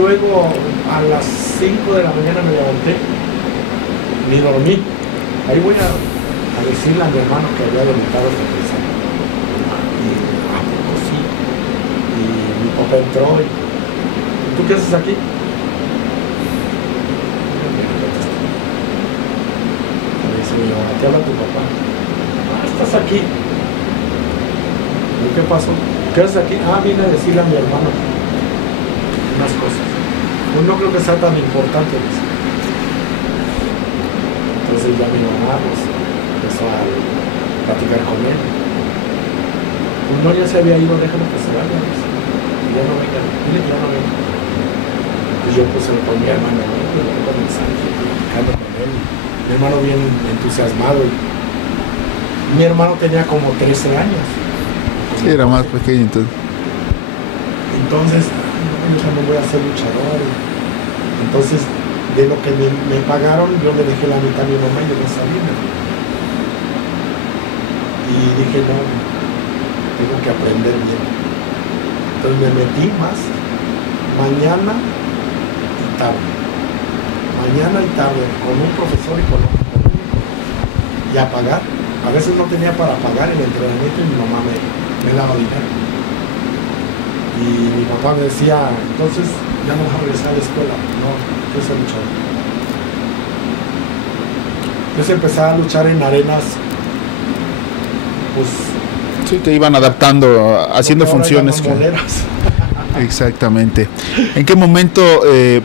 a las 5 de la mañana me levanté, ni dormí. Ahí voy a decirle a mi hermano que había debutado contra el Santo. Y poco sí. Y mi papá entró y ¿tú qué haces aquí? Me dice mi mamá, ¿te habla tu papá? Estás aquí. ¿Y qué pasó? ¿Qué haces aquí? Vine a decirle a mi hermano unas cosas. Pues no creo que sea tan importante. Dice. Entonces ya mi mamá pues, empezó a platicar con él. Pues no, ya se había ido, déjalo que se vaya. Dice. Y ya no venga, dile que ya no venga. Pues yo pues se lo ponía a mi hermano, con mensaje, platicando con él. Mi hermano bien entusiasmado. Y mi hermano tenía como 13 años. Sí, era más pequeño entonces. Entonces, yo también voy a ser luchador. Entonces, de lo que me pagaron, yo le dejé la mitad a mi mamá y yo me salí. Y dije, no, tengo que aprender bien. Entonces me metí más, mañana y tarde. Mañana y tarde, con un profesor y con otro. Y a pagar. A veces no tenía para pagar el entrenamiento y mi mamá me daba dinero. Y mi papá me decía, entonces ya no vas a regresar a la escuela. No, yo soy luchador. Entonces empecé a luchar en arenas, pues... Sí, te iban adaptando, haciendo funciones. Exactamente. ¿En qué momento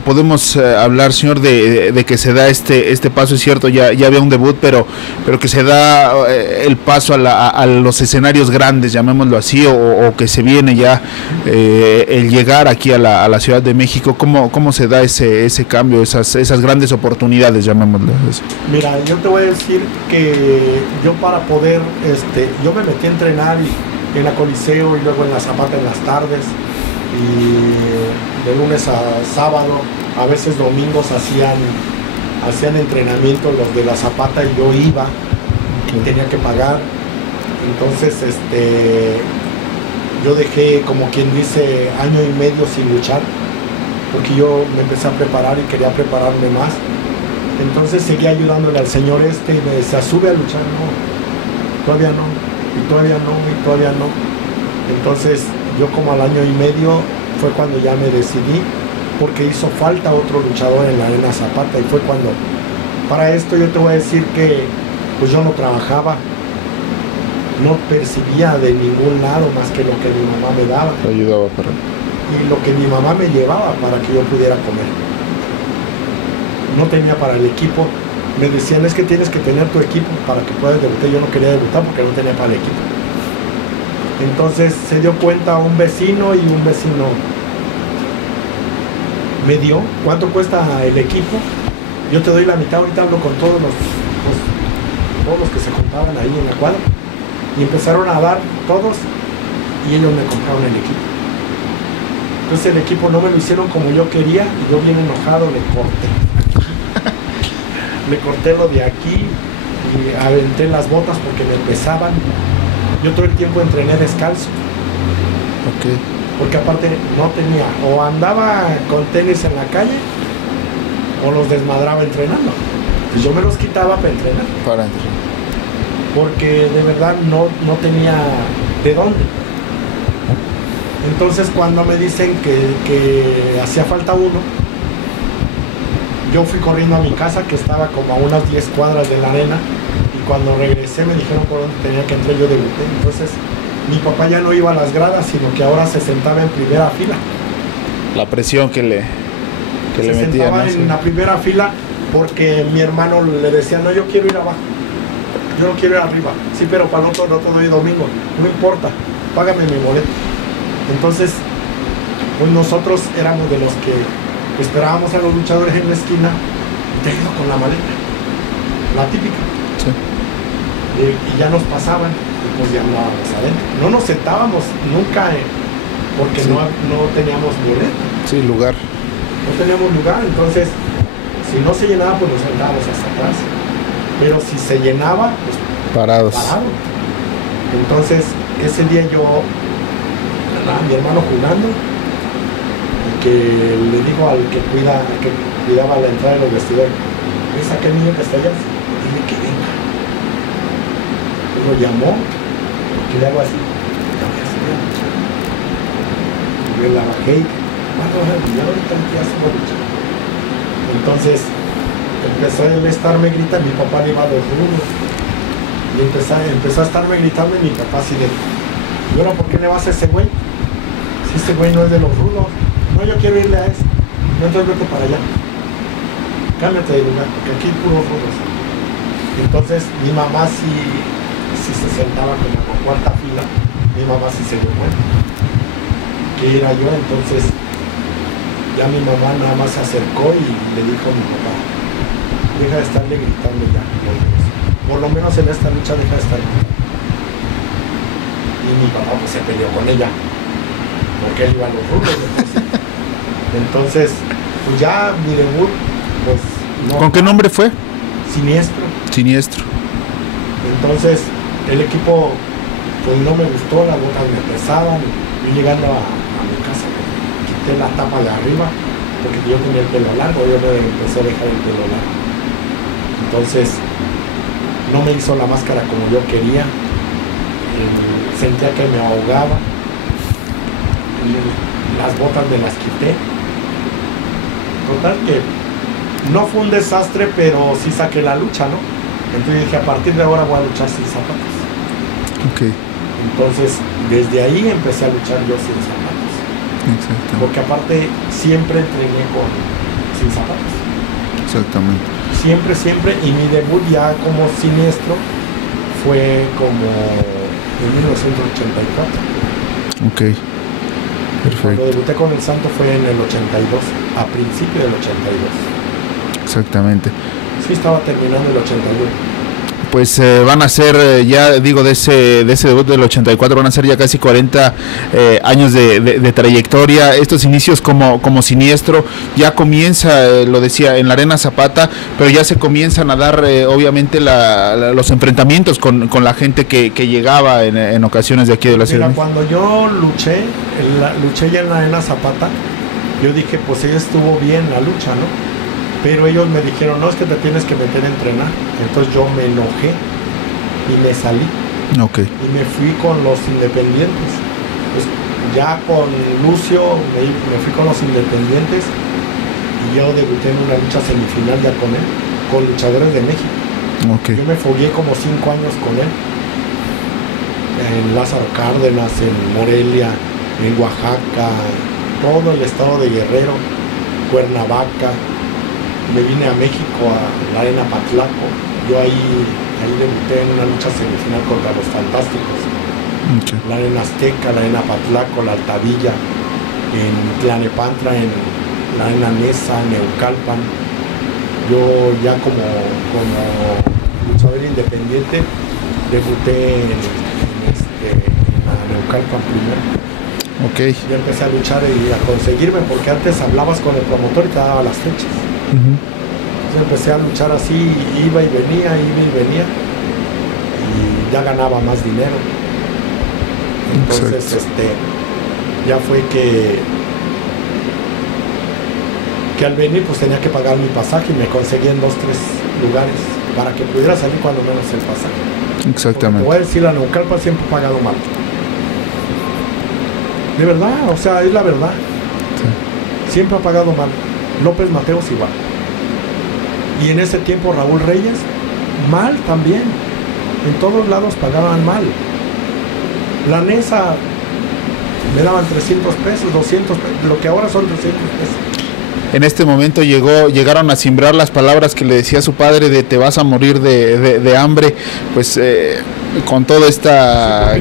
podemos hablar, señor, de que se da este paso? Es cierto, ya había un debut, pero que se da el paso a los escenarios grandes, llamémoslo así, o que se viene ya el llegar aquí a la Ciudad de México. ¿Cómo se da ese cambio, esas grandes oportunidades, llamémoslo así? Mira, yo te voy a decir que yo para poder, yo me metí a entrenar en la Coliseo y luego en la Zapata en las tardes, y de lunes a sábado, a veces domingos hacían entrenamiento los de la Zapata y yo iba y tenía que pagar. Entonces yo dejé, como quien dice, año y medio sin luchar, porque yo me empecé a preparar y quería prepararme más. Entonces seguía ayudándole al señor y me decía, sube a luchar. No, todavía no, y todavía no, y todavía no. Entonces yo como al año y medio fue cuando ya me decidí, porque hizo falta otro luchador en la Arena Zapata, y fue cuando, para esto yo te voy a decir que pues yo no trabajaba, no percibía de ningún lado más que lo que mi mamá me daba. Ayudaba y lo que mi mamá me llevaba para que yo pudiera comer. No tenía para el equipo, me decían, es que tienes que tener tu equipo para que puedas debutar. Yo no quería debutar porque no tenía para el equipo. Entonces se dio cuenta un vecino, y un vecino me dio, ¿cuánto cuesta el equipo? Yo te doy la mitad. Ahorita hablo con todos los que se juntaban ahí en la cuadra, y empezaron a dar todos, y ellos me compraron el equipo. Entonces el equipo no me lo hicieron como yo quería, y yo bien enojado le corté. Le corté lo de aquí y aventé las botas porque me pesaban. Yo todo el tiempo entrené descalzo. Okay. Porque aparte no tenía, o andaba con tenis en la calle, o los desmadraba entrenando. Pues yo me los quitaba para entrenar. Porque de verdad no tenía de dónde. Entonces cuando me dicen que hacía falta uno, yo fui corriendo a mi casa, que estaba como a unas 10 cuadras de la arena, y cuando regresé me dijeron por dónde tenía que entrar. Yo debuté. Entonces mi papá ya no iba a las gradas, sino que ahora se sentaba en primera fila. La presión que le metía. Se sentaba en la primera fila porque mi hermano le decía, no, yo quiero ir abajo, yo no quiero ir arriba. Sí, pero para no te doy domingo, no importa, págame mi boleto. Entonces pues nosotros éramos de los que esperábamos a los luchadores en la esquina, te he ido con la maleta, la típica. Sí. Y ya nos pasaban, y pues ya andábamos adentro. No nos sentábamos nunca, porque sí, no teníamos boleto. Sí, lugar. No teníamos lugar, entonces si no se llenaba, pues nos sentábamos hasta atrás. Pero si se llenaba, pues parados. Entonces ese día yo andaba mi hermano jugando, que le digo al que cuidaba la entrada de los vestidores, ¿ves aquel niño que está allá? Dile que venga. Lo llamó, que le hago así, yo la bajé y ¿cuándo vas a brillar? Ahorita ya se va a luchar. Entonces empezó él a estarme gritando, mi papá le iba a los rudos, y empezó a estarme gritando, y mi papá así de, ¿y ahora por qué le vas a ese güey? Si ese güey no es de los rudos. No, yo quiero irle a ese. No, entonces vete para allá. Cámbiate de lugar, porque aquí hay puros rudos. Entonces mi mamá sí se sentaba como en la cuarta fila. Mi mamá sí se dio cuenta que era yo. Entonces ya mi mamá nada más se acercó y le dijo a mi papá, deja de estarle gritando ya. Por lo menos en esta lucha deja de estar gritando. Y mi papá pues se peleó con ella, porque él iba a los rudos. Entonces, pues ya mi debut, pues no. ¿Con qué nombre fue? Siniestro. Siniestro. Entonces, el equipo, pues no me gustó, las botas me pesaban. Yo llegando a mi casa, quité la tapa de arriba, porque yo tenía el pelo largo, yo me empecé a dejar el pelo largo. Entonces, no me hizo la máscara como yo quería. Sentía que me ahogaba. Las botas me las quité. Total que no fue un desastre, pero sí saqué la lucha, ¿no? Entonces dije, a partir de ahora voy a luchar sin zapatos. Ok. Entonces, desde ahí empecé a luchar yo sin zapatos. Exacto. Porque aparte siempre entrené sin zapatos. Exactamente. Siempre, siempre. Y mi debut ya como siniestro fue como en 1984. Ok. Perfecto. Cuando debuté con el Santo fue en el 82, a principio del 82. Exactamente. Sí, estaba terminando el 81. Pues van a ser, ya digo, de ese debut del 84, van a ser ya casi 40 años de trayectoria. Estos inicios como siniestro, ya comienza, lo decía, en la Arena Zapata, pero ya se comienzan a dar, obviamente, los enfrentamientos con la gente que llegaba en ocasiones de aquí de la ciudad. Mira, cuando yo luché ya en la Arena Zapata, yo dije, pues ella estuvo bien la lucha, ¿no? Pero ellos me dijeron, no, es que te tienes que meter a entrenar. Entonces yo me enojé y me salí. Okay. Y me fui con los independientes. Pues ya con Lucio me fui con los independientes y yo debuté en una lucha semifinal ya con él, con luchadores de México. Okay. Yo me fogué como 5 años con él. En Lázaro Cárdenas, en Morelia, en Oaxaca, todo el estado de Guerrero, Cuernavaca. Me vine a México, a la Arena Patlaco. Yo ahí debuté en una lucha semifinal contra los Fantásticos. Okay. La Arena Azteca, la Arena Patlaco, la Altavilla, en Tlalnepantla, en la Arena Nesa, en Neucalpan. Yo ya como luchador independiente debuté en la Neucalpan primero. Okay. Ya empecé a luchar y a conseguirme, porque antes hablabas con el promotor y te daba las fechas. Entonces empecé a luchar así, iba y venía, y ya ganaba más dinero. Entonces ya fue que al venir pues tenía que pagar mi pasaje y me conseguí en 2-3 lugares para que pudiera salir cuando menos el pasaje. Exactamente. Porque te voy a decir, la Neucalpan siempre he pagado mal. De verdad, o sea, es la verdad. Sí. Siempre ha pagado mal. López Mateos igual. Y en ese tiempo Raúl Reyes, mal también. En todos lados pagaban mal. La Nesa me daban 300 pesos, 200 pesos, lo que ahora son 300 pesos. En este momento llegaron a simbrar las palabras que le decía a su padre de te vas a morir de hambre, pues con toda esta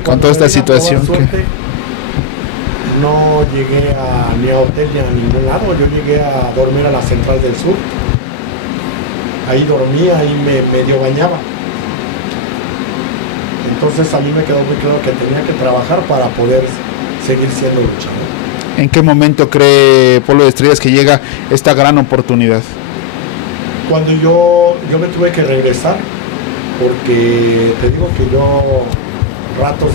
situación. Suerte, no llegué ni a hotel ni a ningún lado, yo llegué a dormir a la Central del Sur. Ahí dormía, ahí me medio bañaba. Entonces a mí me quedó muy claro que tenía que trabajar para poder seguir siendo luchador. ¿En qué momento cree Polvo de Estrellas que llega esta gran oportunidad? Cuando yo me tuve que regresar, porque te digo que yo ratos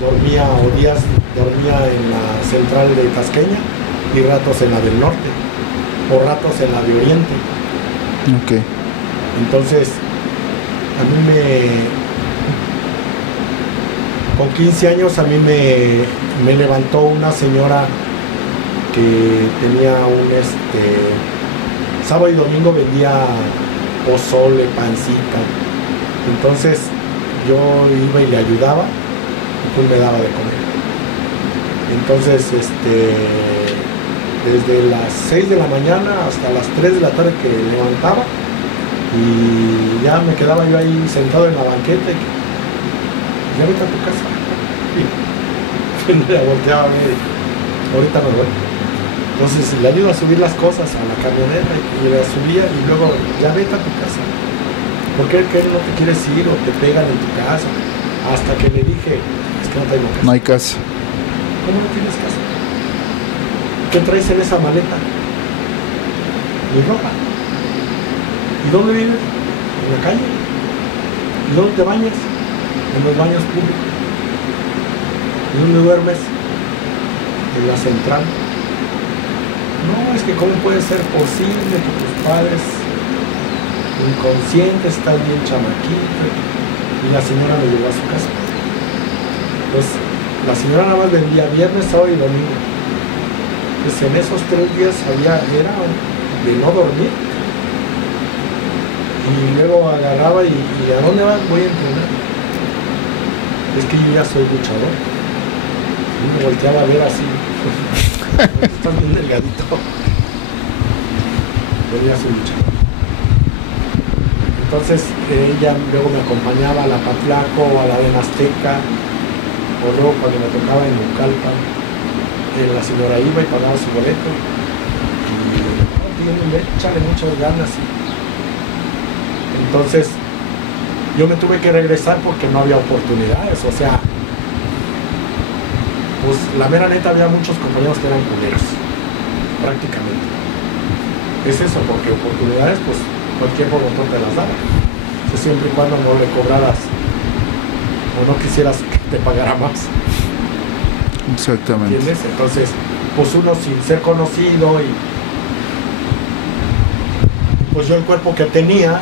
dormía o días dormía en la Central de Tasqueña y ratos en la del Norte o ratos en la de Oriente. Okay. Entonces a mí con 15 años a mí me levantó una señora que tenía sábado y domingo vendía pozole, pancita. Entonces yo iba y le ayudaba y pues me daba de comer. Entonces desde las 6 de la mañana hasta las 3 de la tarde que levantaba y ya me quedaba yo ahí sentado en la banqueta y ya vete a tu casa. Y me volteaba a ver, ahorita me voy. Entonces le ayudo a subir las cosas a la camioneta y la subía y luego ya vete a tu casa. ¿Por qué no te quieres ir o te pegan en tu casa? Hasta que le dije, es que no tengo casa. No hay casa. ¿Cómo no tienes casa? ¿Qué traes en esa maleta? Mi ropa. ¿Y dónde vives? En la calle. ¿Y dónde te bañas? En los baños públicos. ¿Y dónde duermes? En la Central. No, es que cómo puede ser posible que tus padres inconscientes están bien chamaquitos. Y la señora me llevó a su casa. Pues la señora nada más vendía viernes, sábado y domingo. Pues en esos 3 días era de no dormir. Y Y luego agarraba y ¿a dónde vas? Voy a entrenar. Es que yo ya soy luchador. Y me volteaba a ver así. Estás bien delgadito. Yo ya soy luchador. Entonces ella luego me acompañaba a la Patlaco, a la Arena Azteca, o luego cuando me tocaba en Ucalpa, la señora iba y pagaba su boleto. Y échale muchas ganas. Entonces yo me tuve que regresar porque no había oportunidades, o sea, pues la mera neta había muchos compañeros que eran culeros, prácticamente. Es eso, porque oportunidades pues cualquier botón te las daba, siempre y cuando no le cobraras o no quisieras que te pagara más. Exactamente. ¿Entiendes? Entonces, pues uno sin ser conocido y pues yo el cuerpo que tenía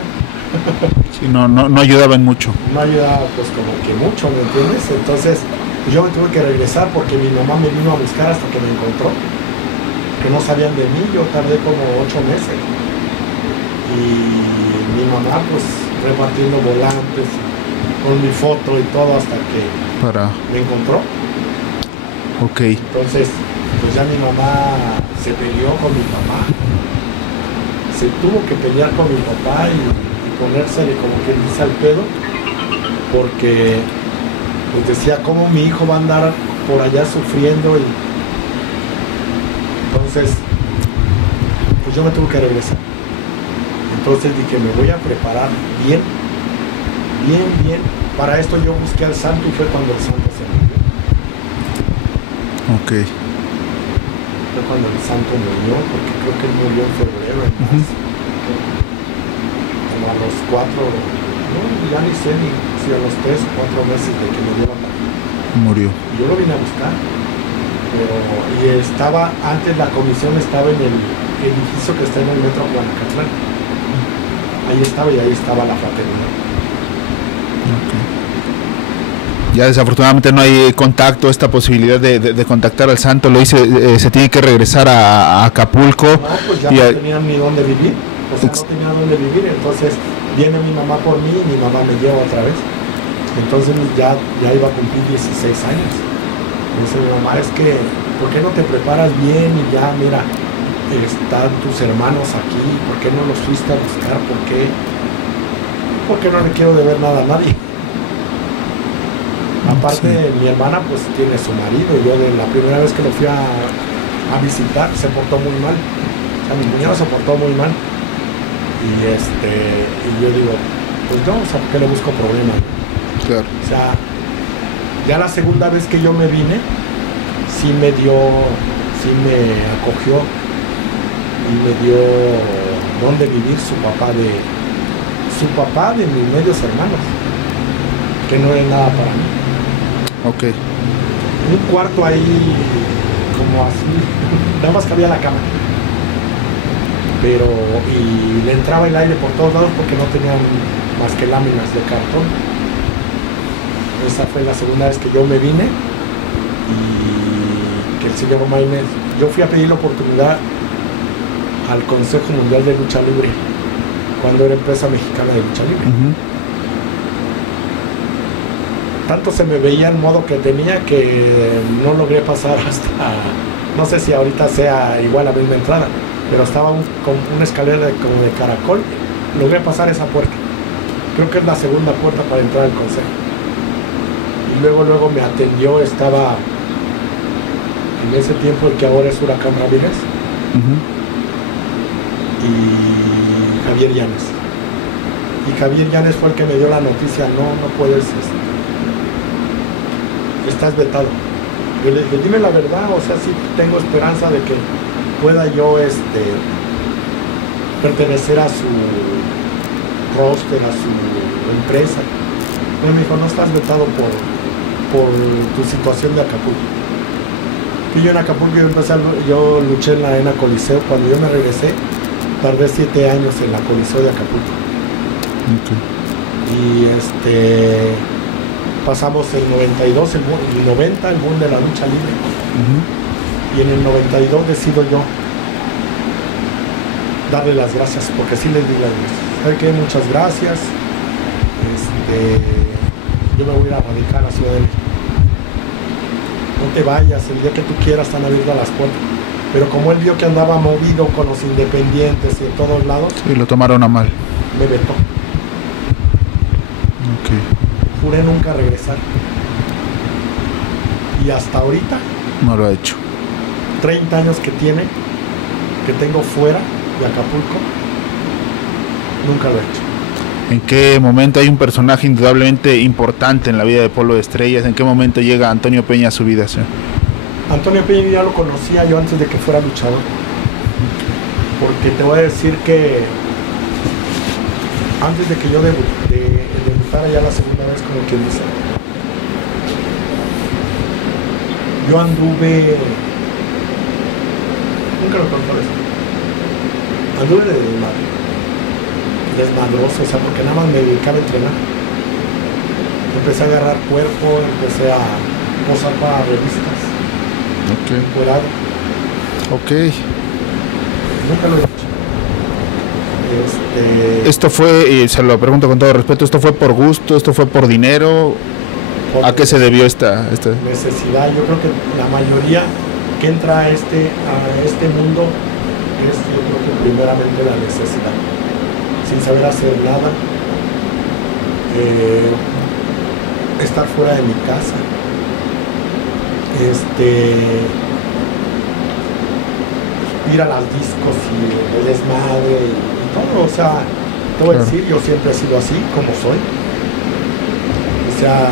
sí, no ayudaba en mucho. No ayudaba pues como que mucho, ¿me entiendes? Entonces pues yo me tuve que regresar porque mi mamá me vino a buscar hasta que me encontró, que no sabían de mí. Yo tardé como 8 meses y mi mamá pues repartiendo volantes con mi foto y todo hasta que me encontró. Ok. Entonces pues ya mi mamá se peleó con mi papá, se tuvo que pelear con mi papá y ponérsele como que dice al pedo, porque pues decía, ¿cómo mi hijo va a andar por allá sufriendo? Y entonces pues yo me tuve que regresar. Entonces dije, me voy a preparar bien. Para esto yo busqué al santo y fue cuando el santo se murió. Ok. Fue cuando el santo murió, porque creo que él murió en febrero, como a los 4, no, ya ni sé, si a los 3 o 4 meses de que me dio la partida. Murió. Yo lo vine a buscar, y estaba, antes la comisión estaba en el edificio que está en el metro Guanacatlán. Ahí estaba y ahí estaba la fraternidad. Okay. Ya desafortunadamente no hay contacto, esta posibilidad de contactar al santo. Lo hice, se tiene que regresar a Acapulco. No, pues ya no tenían ni dónde vivir, o sea, no tenía dónde vivir. Entonces viene mi mamá por mí y mi mamá me lleva otra vez. Entonces ya iba a cumplir 16 años. Me dice mi mamá, es que, ¿por qué no te preparas bien? Y ya, mira, están tus hermanos aquí, ¿por qué no los fuiste a buscar? ¿Por qué? Porque no le quiero deber nada a nadie. Aparte, sí, mi hermana pues tiene su marido, y yo de la primera vez que lo fui a visitar se portó muy mal. O sea, mi cuñado se portó muy mal. Y yo digo, pues no, o sea, ¿por qué le busco problemas? Claro. O sea, ya la segunda vez que yo me vine, sí me acogió y me dio dónde vivir su papá de mis medios hermanos, que no era nada para mí. Ok. Un cuarto ahí, como así, nada más cabía la cama. Y le entraba el aire por todos lados porque no tenían más que láminas de cartón. Esa fue la segunda vez que yo me vine y que el señor Maynez, yo fui a pedir la oportunidad al Consejo Mundial de Lucha Libre cuando era empresa mexicana de lucha libre. Tanto se me veía el modo que tenía que no logré pasar hasta, no sé si ahorita sea igual la misma entrada, pero estaba con una escalera como de caracol, logré pasar esa puerta. Creo que es la segunda puerta para entrar al consejo. Y luego me atendió, estaba en ese tiempo el que ahora es Huracán Ramírez, y Javier Llanes. Y Javier Llanes fue el que me dio la noticia, no puedes, estás vetado. Yo le dije, dime la verdad, o sea, sí tengo esperanza de que pueda yo pertenecer a su roster, a su empresa. Y me dijo, no estás vetado por tu situación de Acapulco. Y yo en Acapulco yo luché en la Arena Coliseo. Cuando yo me regresé, tardé 7 años en la Coliseo de Acapulco. Okay. Y pasamos el 92, el 90, el boom de la lucha libre. Y en el 92 decido yo darle las gracias, porque sí les di las gracias. ¿Sabe qué? Muchas gracias. Yo me voy a ir a radicar a Ciudad de México. No te vayas, el día que tú quieras están abiertas las puertas. Pero como él vio que andaba movido con los independientes y en todos lados, Y lo tomaron a mal. me vetó. Okay. Juré nunca regresar. Y hasta ahorita, No lo ha hecho. 30 años que tiene, que tengo fuera de Acapulco, nunca lo he hecho. ¿En qué momento hay un personaje indudablemente importante en la vida de Polvo de Estrellas? ¿En qué momento llega Antonio Peña a su vida, señor? Antonio Peña ya lo conocía yo antes de que fuera luchador. Porque te voy a decir que antes de que yo debutara ya la segunda vez, como quien dice, yo anduve, nunca lo conté esto, anduve de desmadroso, o sea, porque nada más me dedicaba a entrenar. Empecé a agarrar cuerpo, empecé a posar para revistas. Okay. Encuerado. Ok. Nunca lo he hecho. Esto fue, y se lo pregunto con todo respeto, ¿esto fue por gusto? ¿Esto fue por dinero? ¿A qué se debió esta? Necesidad. Yo creo que la mayoría que entra a este mundo es, yo creo que primeramente la necesidad. Sin saber hacer nada. Estar fuera de mi casa. Ir a las discos y el desmadre y todo, o sea, te voy a decir, yo siempre he sido así, como soy. O sea,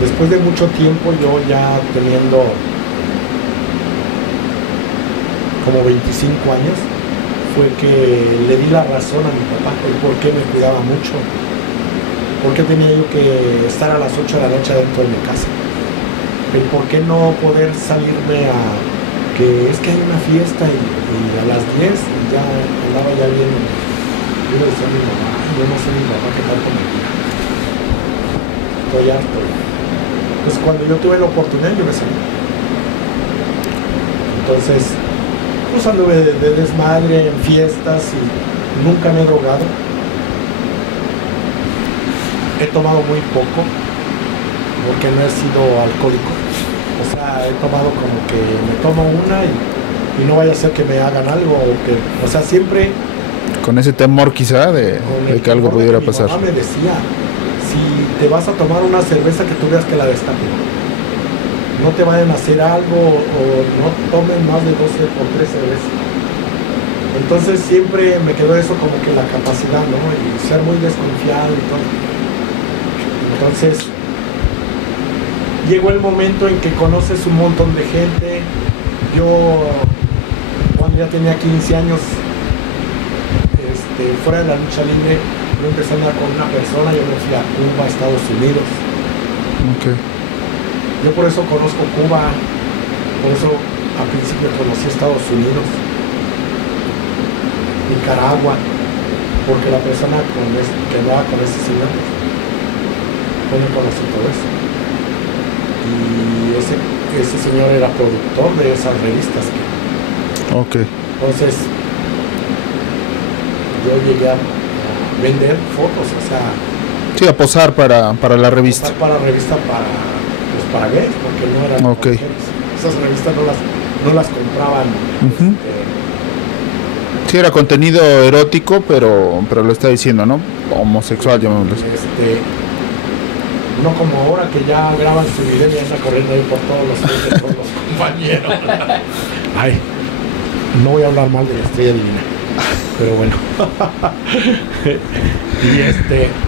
después de mucho tiempo, yo ya teniendo como 25 años, fue que le di la razón a mi papá, el por qué me cuidaba mucho, por qué tenía yo que estar a las 8 de la noche dentro de mi casa. El por qué no poder salirme a que es que hay una fiesta y a las 10 ya andaba ya bien. Yo le decía a mi mamá, yo no sé mi papá qué tal con mi hija. Estoy harto. Pues cuando yo tuve la oportunidad yo me salí. Entonces, pues anduve de desmadre en fiestas y nunca me he drogado. He tomado muy poco, porque no he sido alcohólico. O sea, he tomado como que me tomo una y no vaya a ser que me hagan algo. O sea, siempre... Con ese temor quizá de que algo pudiera pasar. Mi mamá me decía, si te vas a tomar una cerveza que tú veas que la destapen. No te vayan a hacer algo o no tomen más de 12 o 3 cervezas. Entonces siempre me quedó eso como que la capacidad, ¿no? Y ser muy desconfiado y todo. Entonces... llegó el momento en que conoces un montón de gente. Yo, cuando ya tenía 15 años, fuera de la lucha libre, yo empecé a andar con una persona, yo me fui a Cuba, a Estados Unidos. Okay. Yo por eso conozco Cuba, por eso al principio conocí Estados Unidos, Nicaragua, porque la persona que andaba con ese señor, yo me conocí todo eso. Y ese señor era productor de esas revistas. Okay. Entonces yo llegué a vender fotos, o sea, sí, a posar para la revista. Para la revista para gays, porque no eran okay. Esas revistas no las compraban. Uh-huh. Sí, era contenido erótico, pero lo está diciendo, ¿no? Homosexual, llamémoslo así. No como ahora que ya graban su video y andan corriendo ahí por todos los compañeros. Ay, no voy a hablar mal de la Estrella Divina, pero bueno. Y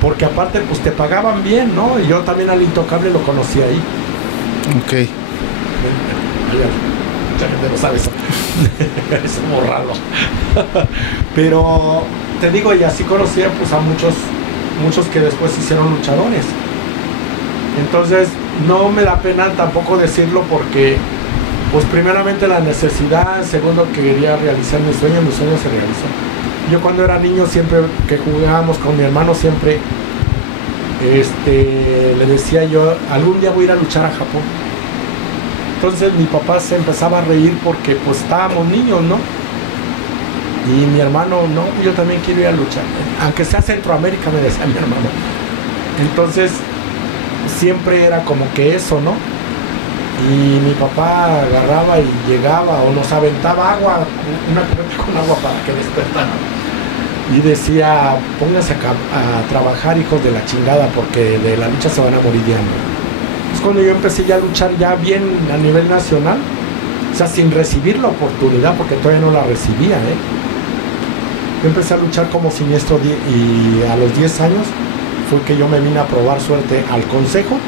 porque aparte pues te pagaban bien, ¿no? Y yo también al Intocable lo conocí ahí. Ok. Mucha gente no sabe eso. Es borrarlo. Pero te digo, y así conocí pues a muchos que después se hicieron luchadores. Entonces no me da pena tampoco decirlo porque pues primeramente la necesidad, segundo que quería realizar mi sueño se realizó. Yo cuando era niño siempre que jugábamos con mi hermano siempre le decía yo, algún día voy a ir a luchar a Japón. Entonces mi papá se empezaba a reír porque pues estábamos niños, ¿no? Y mi hermano, no, yo también quiero ir a luchar. Aunque sea Centroamérica, me decía mi hermano. Entonces, siempre era como que eso, ¿no? Y mi papá agarraba y llegaba o nos aventaba agua, una cubeta con agua para que despertaran. Y decía, pónganse a trabajar, hijos de la chingada, porque de la lucha se van a morir de hambre. Es cuando yo empecé ya a luchar ya bien a nivel nacional, o sea, sin recibir la oportunidad, porque todavía no la recibía, ¿eh? Yo empecé a luchar como siniestro y a los 10 años fue que yo me vine a probar suerte al consejo.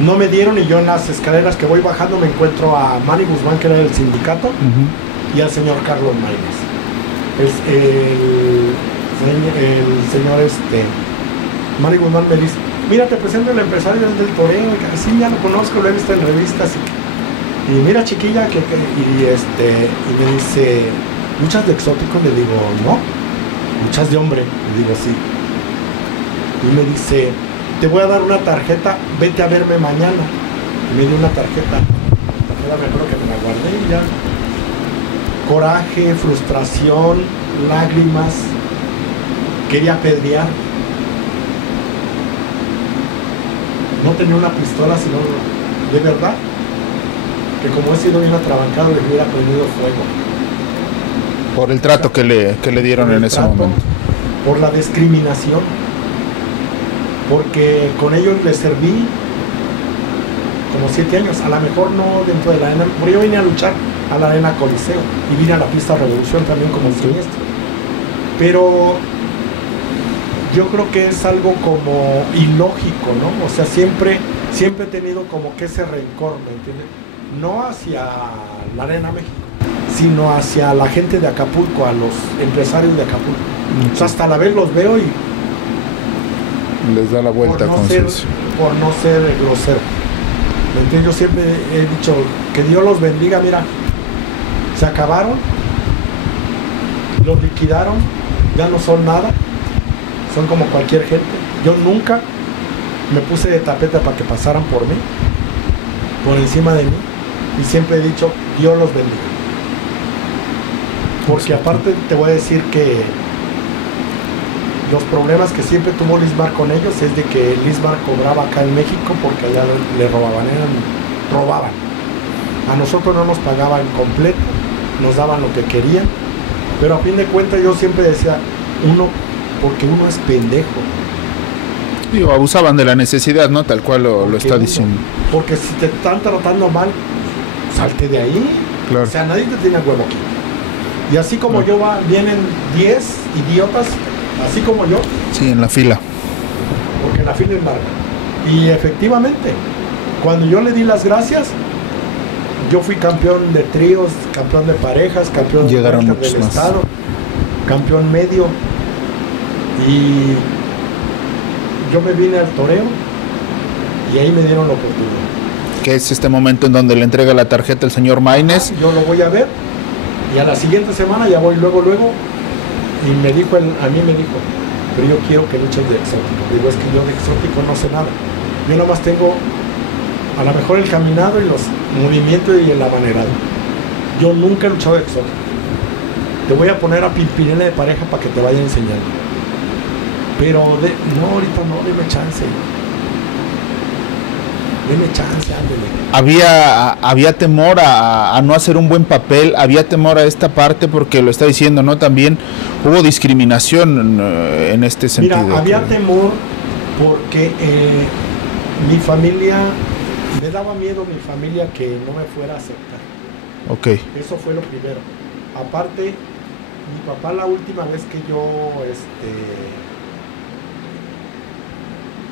No me dieron y yo en las escaleras que voy bajando me encuentro a Manny Guzmán, que era del sindicato, y al señor Carlos Maínez. El señor Manny Guzmán me dice, mira, te presento el empresario del toreo, y sí, ya lo conozco, lo he visto en revistas, y mira, chiquilla, y me dice, ¿luchas de exótico? Le digo, no. ¿Luchas de hombre? Le digo, sí. Y me dice, te voy a dar una tarjeta, vete a verme mañana. Y me dio una tarjeta. La tarjeta me acuerdo que me la guardé y ya. Coraje, frustración, lágrimas. Quería apedrear. No tenía una pistola, sino de verdad que como he sido bien atrabancado, le hubiera prendido fuego. Por el trato que le dieron en ese momento. Por la discriminación. Porque con ellos les serví como 7 años. A lo mejor no dentro de la arena, porque yo vine a luchar a la arena Coliseo y vine a la pista Revolución también como siniestro. Pero yo creo que es algo como ilógico, ¿no? O sea, siempre he tenido como que ese rencor, ¿me entiendes? No hacia la Arena México, sino hacia la gente de Acapulco, a los empresarios de Acapulco. O sea, hasta la vez los veo y les da la vuelta por no ser grosero. ¿Me entiendes? Yo siempre he dicho que Dios los bendiga. Mira, se acabaron, los liquidaron, ya no son nada, son como cualquier gente. Yo nunca me puse de tapete para que pasaran por mí, por encima de mí, y siempre he dicho, Dios los bendiga. Porque aparte te voy a decir que los problemas que siempre tuvo Lismar con ellos es de que Lismar cobraba acá en México porque allá le robaban. A nosotros no nos pagaban completo, nos daban lo que querían, pero a fin de cuentas yo siempre decía, porque uno es pendejo. Digo, abusaban de la necesidad, ¿no? Tal cual lo está diciendo. Porque si te están tratando mal, salte de ahí. Claro. O sea, nadie te tiene huevo aquí. Y así como yo vienen 10 idiotas, así como yo. Sí, en la fila. Porque la fila es larga. Y efectivamente, cuando yo le di las gracias, yo fui campeón de tríos, campeón de parejas, campeón del estado, campeón medio. Y yo me vine al toreo y ahí me dieron la oportunidad. Que es este momento en donde le entrega la tarjeta el señor Maínez. Yo lo voy a ver y a la siguiente semana ya voy luego y me dijo a mí me dijo, pero yo quiero que luches de exótico. Digo, es que yo de exótico no sé nada. Yo nomás tengo a lo mejor el caminado y los movimientos y el abanerado. Yo nunca he luchado de exótico. Te voy a poner a Pimpinela de pareja para que te vaya enseñando. Pero no, ahorita no, deme chance. Deme chance, ándele. Había temor a no hacer un buen papel, había temor a esta parte porque lo está diciendo, ¿no? También hubo discriminación en este sentido. Mira, había temor porque mi familia, me daba miedo mi familia que no me fuera a aceptar. Ok. Eso fue lo primero. Aparte, mi papá la última vez que yo